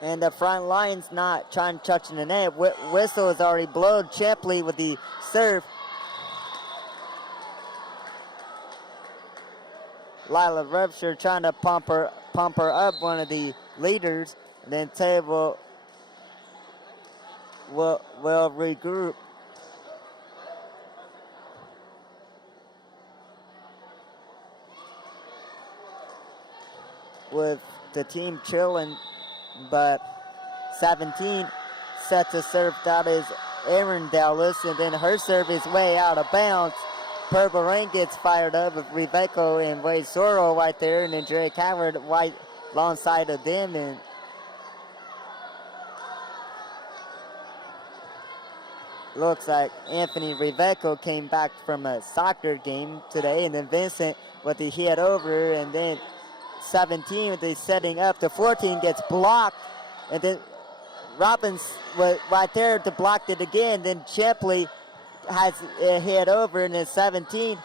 And the front line's not trying to touch the net. Whistle is already blown. Champley with the serve. Lila Rupture trying to pump her up, one of the leaders. And then Taylorville will regroup. With the team chilling, but 17 set to serve. That is Aaron Dallas, and then her serve is way out of bounds. Purple Rain gets fired up with Riveco and Wade Sorrell right there, and then Drake Howard right alongside of them. And looks like Anthony Riveco came back from a soccer game today, and then Vincent with the hit over, and then 17 with the setting up to 14 gets blocked, and then Robbins was right there to block it again. Then Champley has a hit over, and then 17.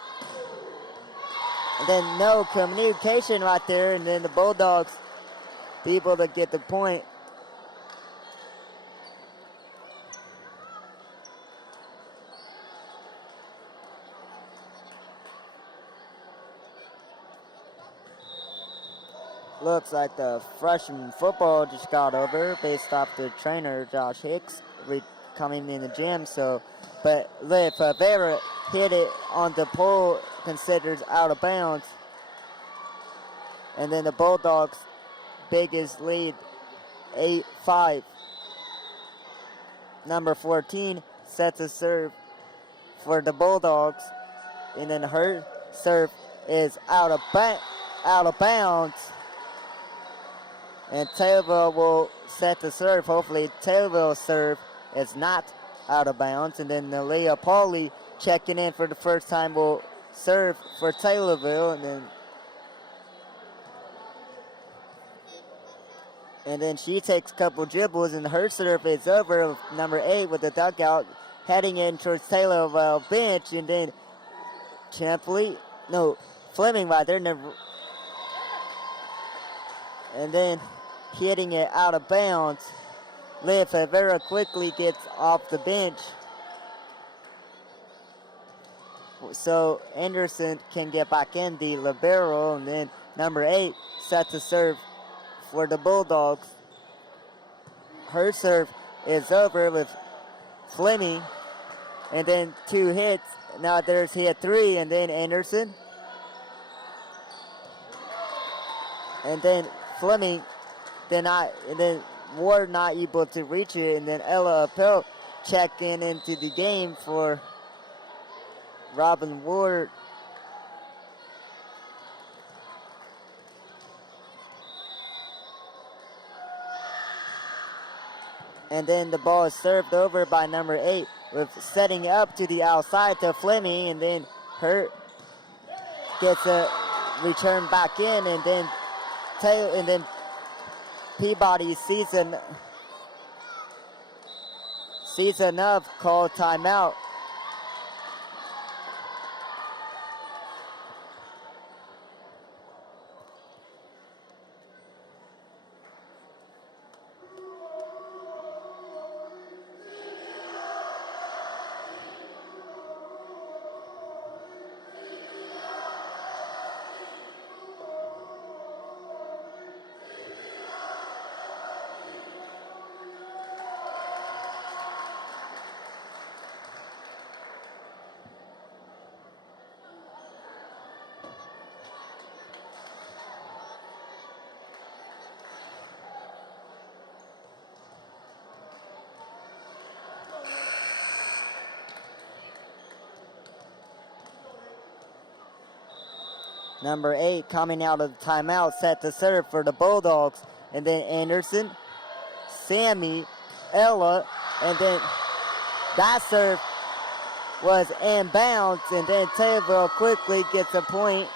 And then no communication right there, and then the Bulldogs be able to get the point. Looks like the freshman football just got over based off the trainer, Josh Hicks, coming in the gym. So, but if Vera hit it on the pole, considers out of bounds. And then the Bulldogs' biggest lead, 8-5. Number 14 sets a serve for the Bulldogs. And then her serve is out of bounds. And Taylorville will set the serve. Hopefully Taylorville's serve is not out of bounds. And then Nalia Pauly checking in for the first time will serve for Taylorville. And then she takes a couple dribbles, and her serve is over. Number 8 with the dugout heading in towards Taylorville bench. And then Fleming right there. And then hitting it out of bounds. Liv Favera quickly gets off the bench. So Anderson can get back in the libero, and then number 8 set to serve for the Bulldogs. Her serve is over with Fleming, and then 2 hits. Now there's hit 3, and then Anderson. And then Fleming, and then Ward not able to reach it, and then Ella Appel checking into the game for Robin Ward. And then the ball is served over by number 8 with setting up to the outside to Fleming, and then Hurt gets a return back in, and then Peabody sees enough, called timeout. Number 8 coming out of the timeout, set to serve for the Bulldogs. And then Anderson, Sammy, Ella, and then that serve was inbounds, and then Taylorville quickly gets a point.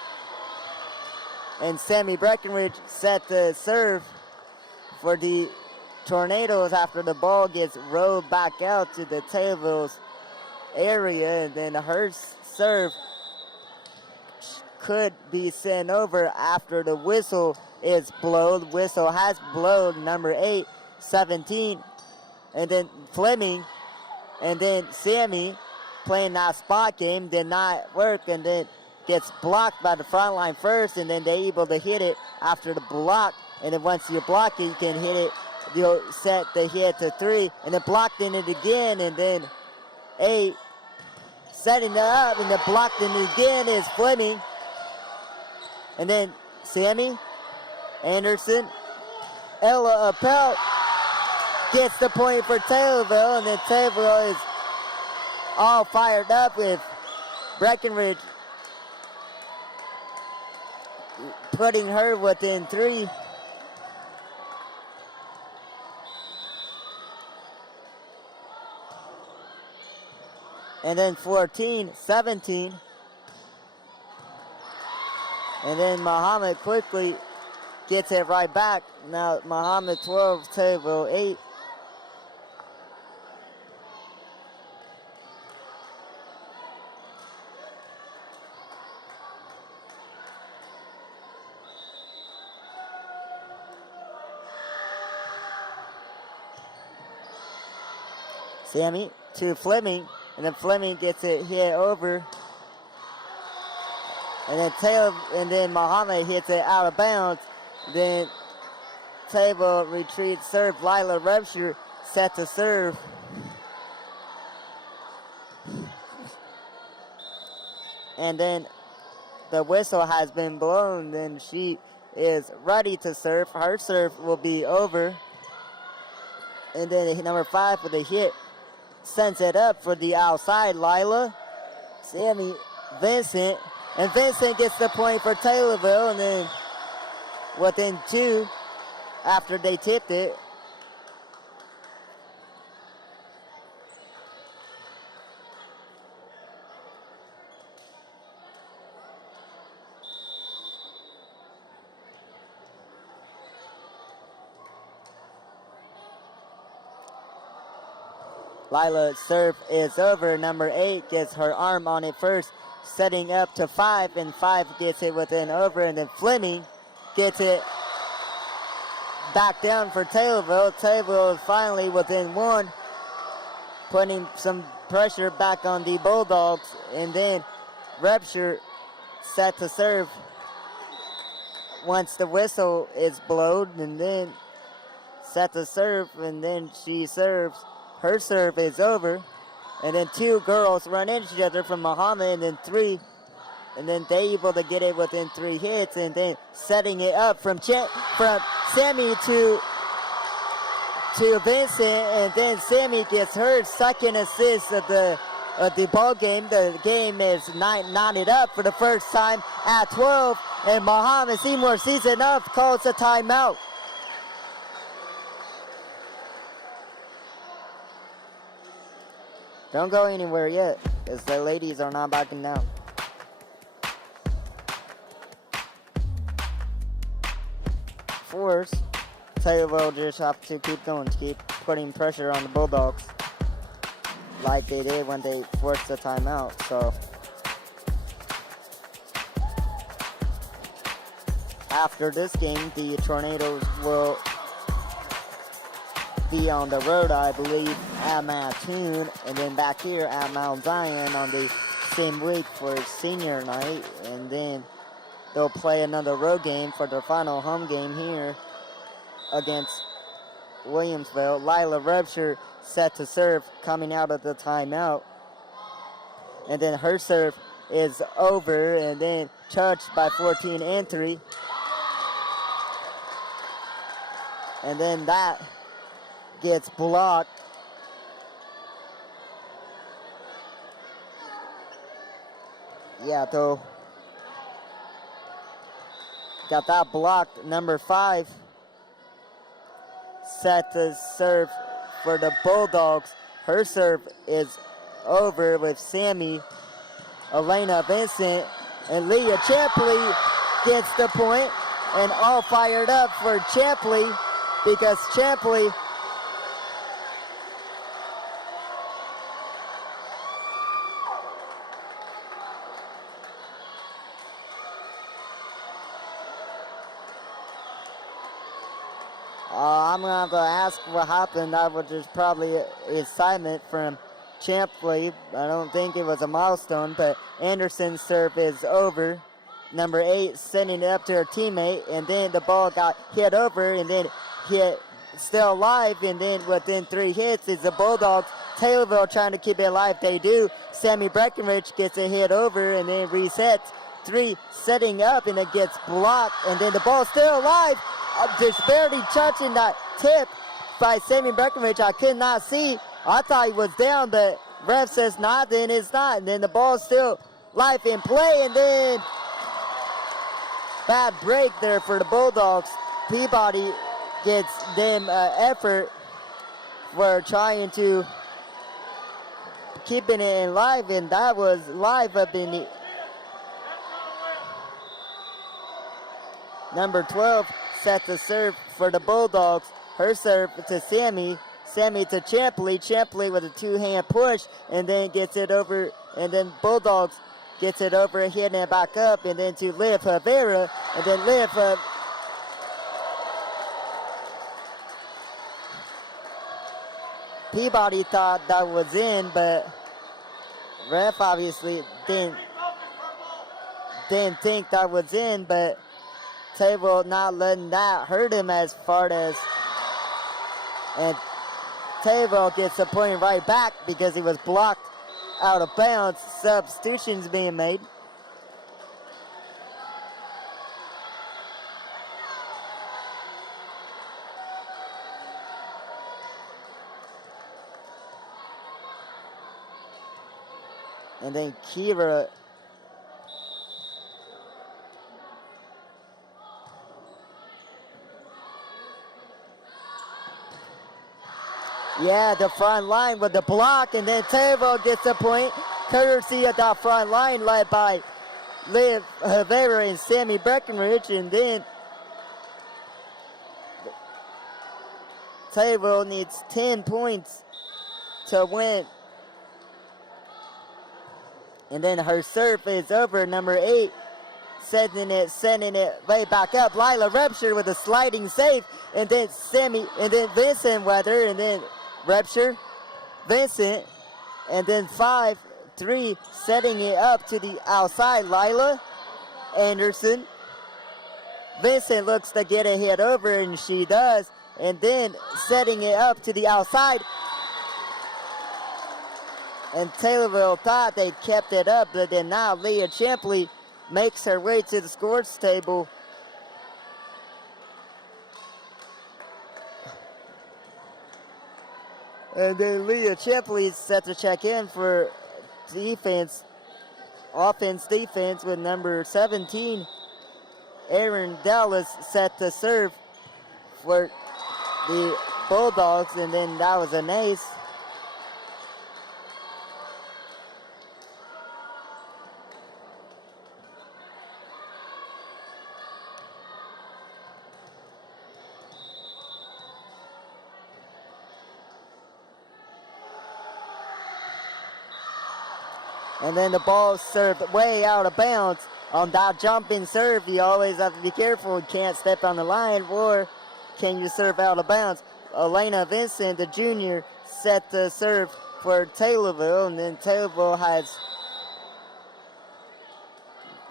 And Sammy Breckenridge set to serve for the Tornadoes after the ball gets rolled back out to the Taylorville's area, and then her serve could be sent over after the whistle is blown. The whistle has blown. Number 8, 17, and then Fleming, and then Sammy playing that spot game did not work, and then gets blocked by the front line first, and then they're able to hit it after the block. And then once you block it, you can hit it. You'll set the hit to 3, and then blocked in it again, and then 8 setting it up, and then blocked in it again is Fleming. And then Sammy, Anderson, Ella Appel gets the point for Taylorville, and then Taylorville is all fired up with Breckenridge putting her within 3. And then 14, 17. And then Mahomet quickly gets it right back. Now Mahomet 12, Taylorville 8. Sammy to Fleming, and then Fleming gets it hit over. And then Mahomet hits it out of bounds. Then Taylorville retreats, serve. Lila Rebsher set to serve. And then the whistle has been blown. Then she is ready to serve. Her serve will be over. And then number 5 with a hit sends it up for the outside. Lila, Sammy, Vincent. And Vincent gets the point for Taylorville, and then within 2 after they tipped it. Lila's serve is over. Number 8 gets her arm on it first, setting up to 5, and 5 gets it within over, and then Fleming gets it back down for Taylorville. Taylorville is finally within 1, putting some pressure back on the Bulldogs, and then Rebsher set to serve once the whistle is blown, and then set to serve, and then she serves. Her serve is over. And then 2 girls run into each other from Mahomet, and then 3. And then they able to get it within 3 hits, and then setting it up from Sammy to Vincent, and then Sammy gets her second assist of the ball game. The game is knotted up for the first time at 12, and Mahomet Seymour sees enough, calls a timeout. Don't go anywhere yet, as the ladies are not backing down. Force, Taylorville just have to keep going, keep putting pressure on the Bulldogs, like they did when they forced the timeout. So after this game, the Tornadoes will be on the road, I believe, at Mattoon, and then back here at Mount Zion on the same week for senior night, and then they'll play another road game for their final home game here against Williamsville. Lila Rebsher set to serve coming out of the timeout, and then her serve is over and then touched by 14 and 3, and then that gets blocked. Yeah, though. Got that blocked. Number 5 set to serve for the Bulldogs. Her serve is over with Sammy, Elena Vincent, and Leah Champley gets the point, and all fired up for Champley because Champley I'm going to have to ask what happened. That was just probably an assignment from Champley. I don't think it was a milestone, but Anderson's serve is over. Number 8 sending it up to her teammate, and then the ball got hit over and then hit still alive, and then within 3 hits is the Bulldogs. Taylorville trying to keep it alive. They do. Sammy Breckenridge gets a hit over and then resets. 3 setting up, and it gets blocked, and then the ball's still alive. Just barely touching that tip by Sammy Breckenridge. I could not see. I thought he was down, but ref says not, then it's not. And then the ball's still live in play, and then bad break there for the Bulldogs. Peabody gets them effort for trying to keeping it in live, and that was live up in the number 12 set to serve for the Bulldogs. Her serve to Sammy. Sammy to Champley. Champley with a 2-hand push and then gets it over. And then Bulldogs gets it over, hitting it back up. And then to Liv Havera. And then Liv Peabody thought that was in, but ref obviously didn't think that was in, but Taylorville not letting that hurt him as far as, and Taylorville gets a point right back because he was blocked out of bounds. Substitutions being made. And then Kira the front line with the block, and then Taylorville gets a point, courtesy of that front line led by Liv Havera and Sammy Breckenridge, and then Taylorville needs 10 points to win. And then her serve is over, number 8, sending it way back up. Lila Rebsher with a sliding save, and then Sammy, and then Vincent Weather, and then Rebsher, Vincent, and then 5-3, setting it up to the outside. Lila Anderson. Vincent looks to get a hit over, and she does, and then setting it up to the outside. And Taylorville thought they kept it up, but then now Leah Champley makes her way to the scores table. And then Leah Champley is set to check in for defense, defense with number 17, Aaron Dallas, set to serve for the Bulldogs, and then that was an ace. And then the ball served way out of bounds. On that jumping serve, you always have to be careful. You can't step on the line, or can you serve out of bounds? Elena Vincent, the junior, set the serve for Taylorville, and then Taylorville has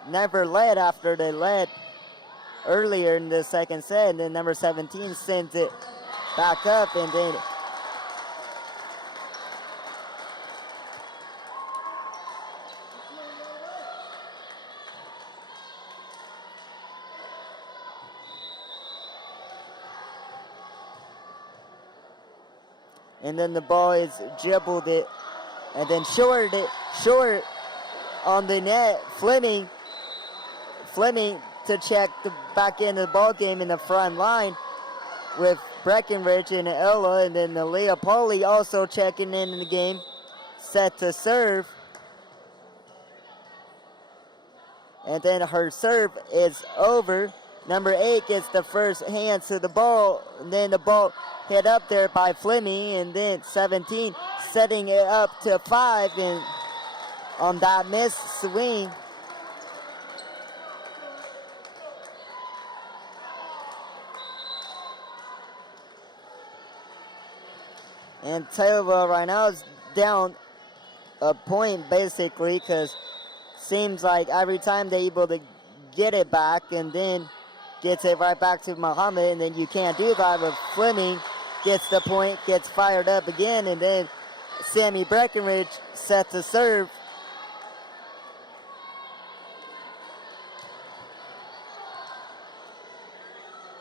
never led after they led earlier in the second set, and then number 17 sends it back up, and then the ball is dribbled it, and then short on the net. Fleming to check back into the ball game in the front line with Breckenridge and Ella, and then Leah Pauly also checking in the game, set to serve. And then her serve is over. Number 8 gets the first hands to the ball, and then the ball hit up there by Fleming, and then 17 setting it up to 5, and on that missed swing, and Taylorville right now is down a point basically, because seems like every time they're able to get it back and then gets it right back to Mahomet, and then you can't do that with Fleming. Gets the point, gets fired up again, and then Sammy Breckenridge sets the serve.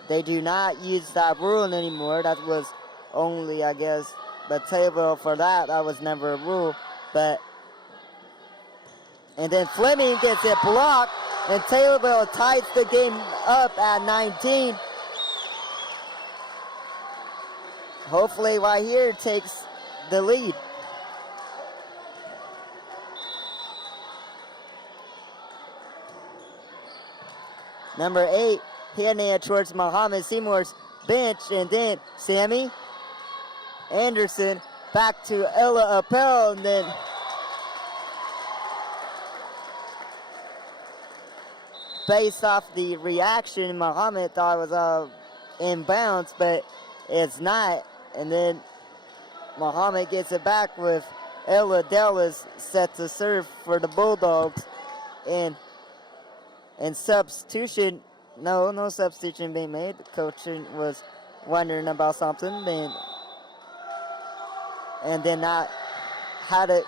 They do not use that rule anymore. That was only, I guess, but Taylorville for that was never a rule. But and then Fleming gets it blocked, and Taylorville ties the game up at 19. Hopefully right here takes the lead. Number 8 hitting it towards Mahomet Seymour's bench, and then Sammy Anderson back to Ella Appel, and then based off the reaction, Mahomet thought it was in bounds, but it's not. And then Mahomet gets it back with Ella Dallas set to serve for the Bulldogs. And substitution, no substitution being made. The coach was wondering about something, and then not had a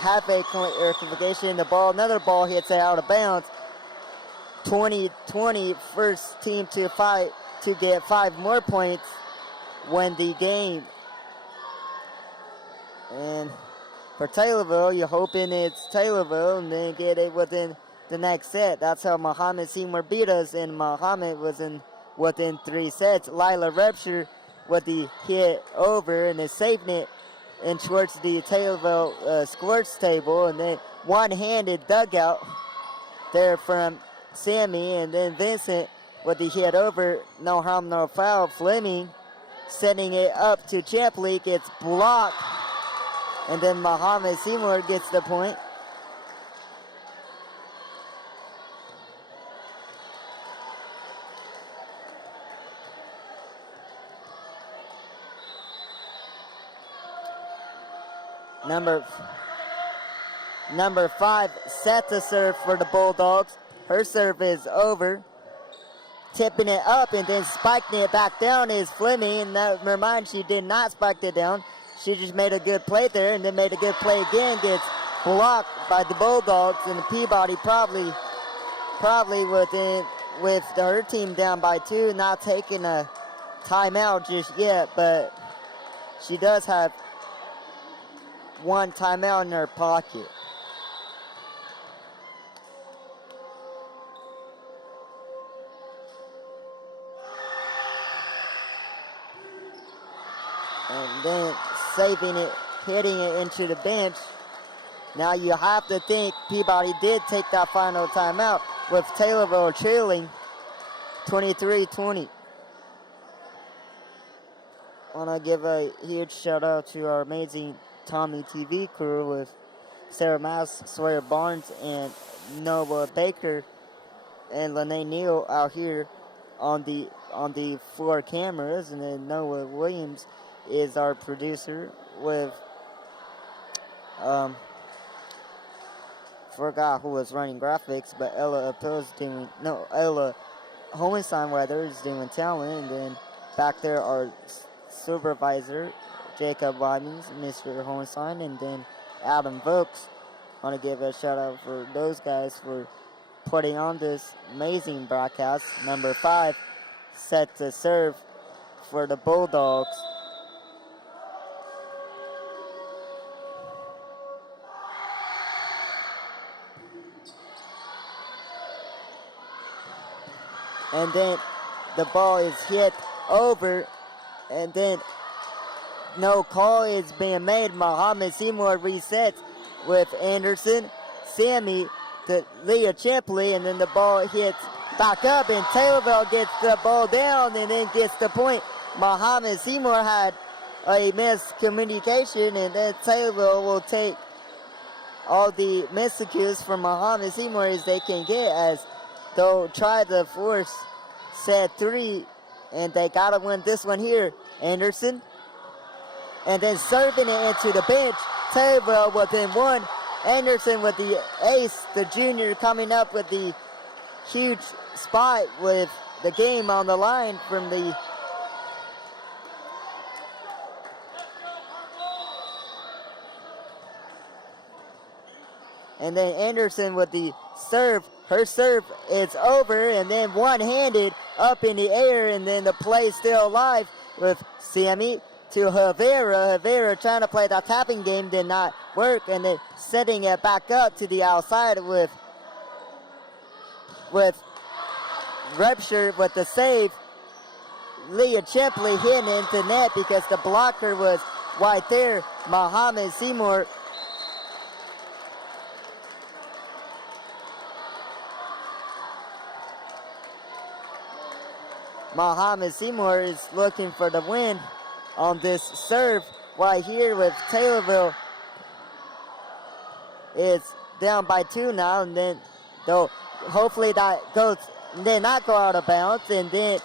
clarification. The ball, another ball hits it out of bounds. 20-20, first team to fight to get 5 more points, win the game. And for Taylorville, you're hoping it's Taylorville and then get it within the next set. That's how Mahomet Seymour beat us, and Mahomet was within 3 sets. Lila Repsher with the hit over and is saving it in towards the Taylorville scores table, and then one-handed dugout there from Sammy, and then Vincent with the hit over, no harm, no foul. Fleming setting it up to Chapley, gets blocked, and then Mahomet Seymour gets the point. Number 5 set to serve for the Bulldogs. Her serve is over. Tipping it up and then spiking it back down is Fleming. And remind, she did not spike it down. She just made a good play there and then made a good play again. Gets blocked by the Bulldogs, and Peabody probably with her team down by 2, not taking a timeout just yet, but she does have 1 timeout in her pocket. And then saving it, hitting it into the bench. Now you have to think Peabody did take that final timeout with Taylorville trailing 23-20. I want to give a huge shout out to our amazing Tommy TV crew with Sarah Mass, Sawyer Barnes, and Noah Baker and Lene Neal out here on the 4 cameras, and then Noah Williams is our producer with forgot who was running graphics, but Ella Hohenstein Weather is doing talent, and then back there our supervisor Jacob Wymans, Mr. Hohenstein, and then Adam Vokes. I want to give a shout out for those guys for putting on this amazing broadcast. Number 5 set to serve for the Bulldogs. And then the ball is hit over, and then no call is being made. Mahomet Seymour resets with Anderson, Sammy, to Leah Chipley, and then the ball hits back up, and Taylorville gets the ball down and then gets the point. Mahomet Seymour had a miscommunication, and then Taylorville will take all the miscues from Mahomet Seymour as they can get, as they'll try to force set 3, and they gotta win this one here. Anderson, and then serving it into the bench. Taylorville within 1. Anderson with the ace, the junior, coming up with the huge spot with the game on the line from the and then Anderson with the serve. Her serve is over, and then one-handed up in the air, and then the play still alive with Sammy to Havera. Havera trying to play the tapping game, did not work, and then setting it back up to the outside with Repshire with the save. Leah Chipley hitting into net because the blocker was right there. Mahomet Seymour is looking for the win on this serve right here with Taylorville. It's down by 2 now, and then they'll hopefully that goes, then not go out of bounds, and then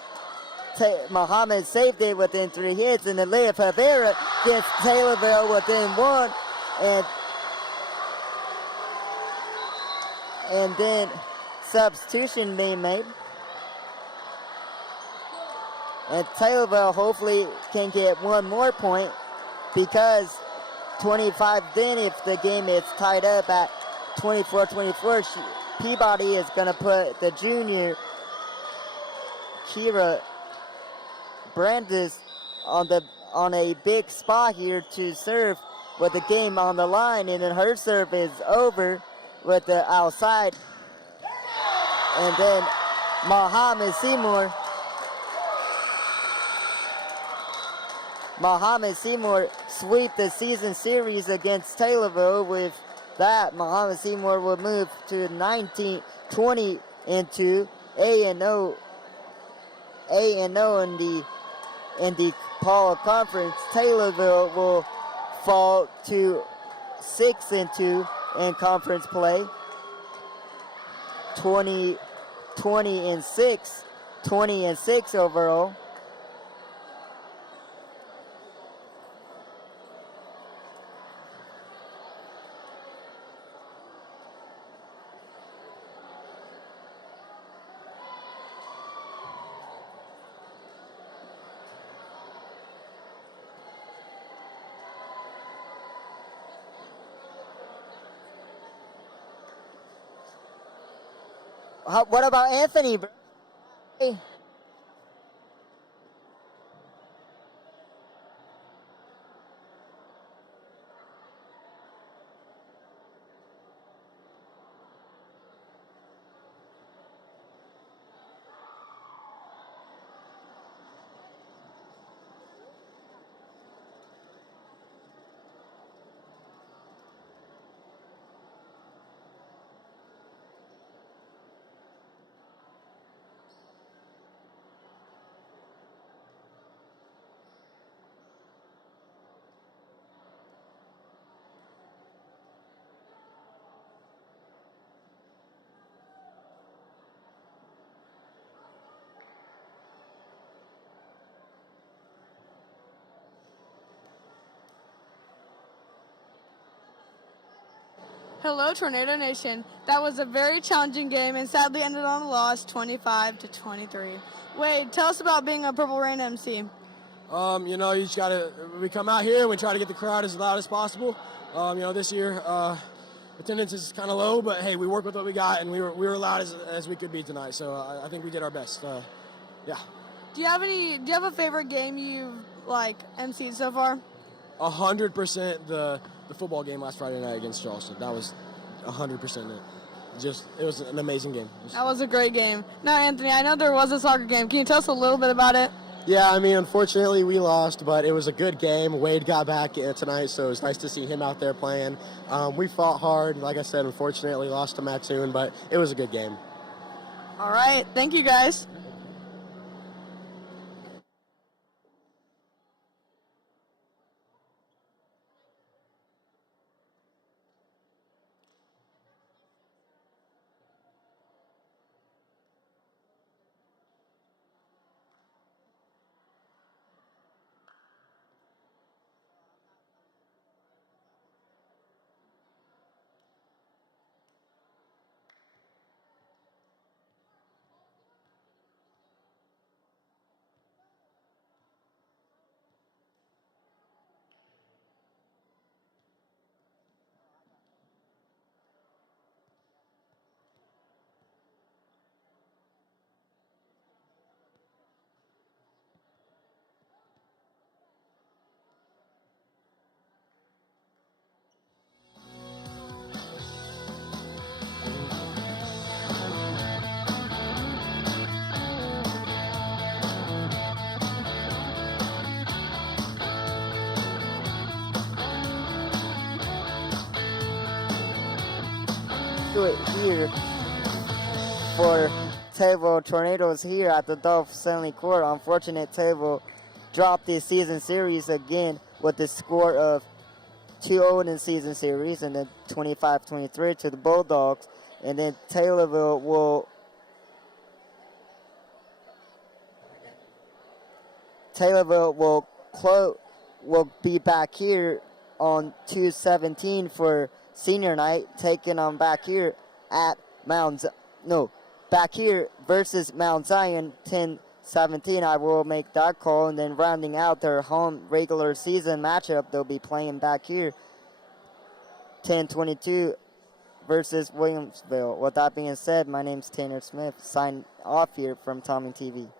Mahomet saved it within 3 hits, and then Leah Favera gets Taylorville within 1, and then substitution being made. And Taylorville hopefully can get 1 more point, because 25 then, if the game is tied up at 24-24, Peabody is going to put the junior Kira Brandis on a big spot here to serve with the game on the line, and then her serve is over with the outside. And then Mahomet Seymour sweep the season series against Taylorville. With that, Mahomet Seymour will move to 19-20 into A&O in the Paul Conference. Taylorville will fall to 6-2 in conference play. 20-6 overall. What about Anthony, bro? Hey. Hello, Tornado Nation. That was a very challenging game and sadly ended on a loss, 25-23. Wade, tell us about being a Purple Rain MC. You know, you just gotta. We come out here and we try to get the crowd as loud as possible. You know, this year attendance is kind of low, but hey, we work with what we got, and we were loud as we could be tonight. So I think we did our best. Yeah. Do you have a favorite game you've emceed so far? 100% the football game last Friday night against Charleston. That was 100% it. It was an amazing game. That was a great game. Now, Anthony, I know there was a soccer game. Can you tell us a little bit about it? Yeah, I mean, unfortunately we lost, but it was a good game. Wade got back tonight, so it was nice to see him out there playing. We fought hard. Like I said, unfortunately lost to Mattoon, but it was a good game. All right. Thank you, guys. Here for Taylorville Tornadoes here at the Dolph Stanley Court. Unfortunate, Taylorville dropped the season series again with the score of 2-0 in the season series, and then 25-23 to the Bulldogs. And then Taylorville will be back here on 2/17 for senior night, taking on back here at back here versus Mount Zion 10-17. I will make that call, and then rounding out their home regular season matchup, they'll be playing back here 10-22 versus Williamsville. With that being said, my name's Tanner Smith, sign off here from Tommy TV.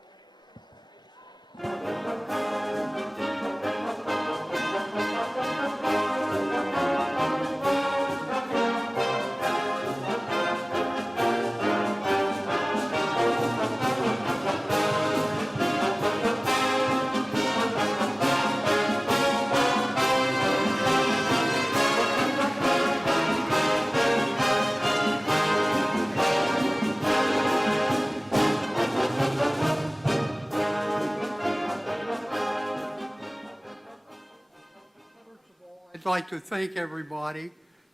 I'd like to thank everybody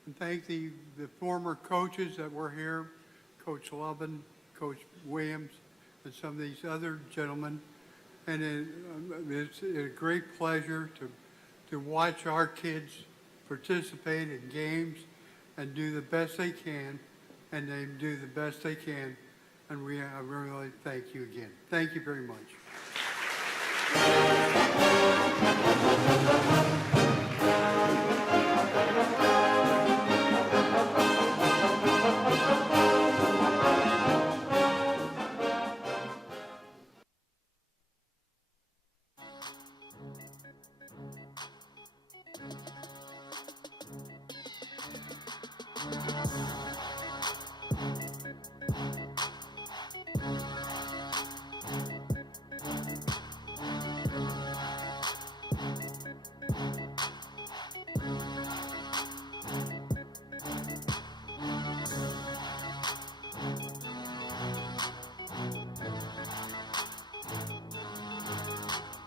and thank the former coaches that were here, Coach Lovin, Coach Williams, and some of these other gentlemen. And it's a great pleasure to watch our kids participate in games and do the best they can, and they do the best they can. And I really thank you again. Thank you very much.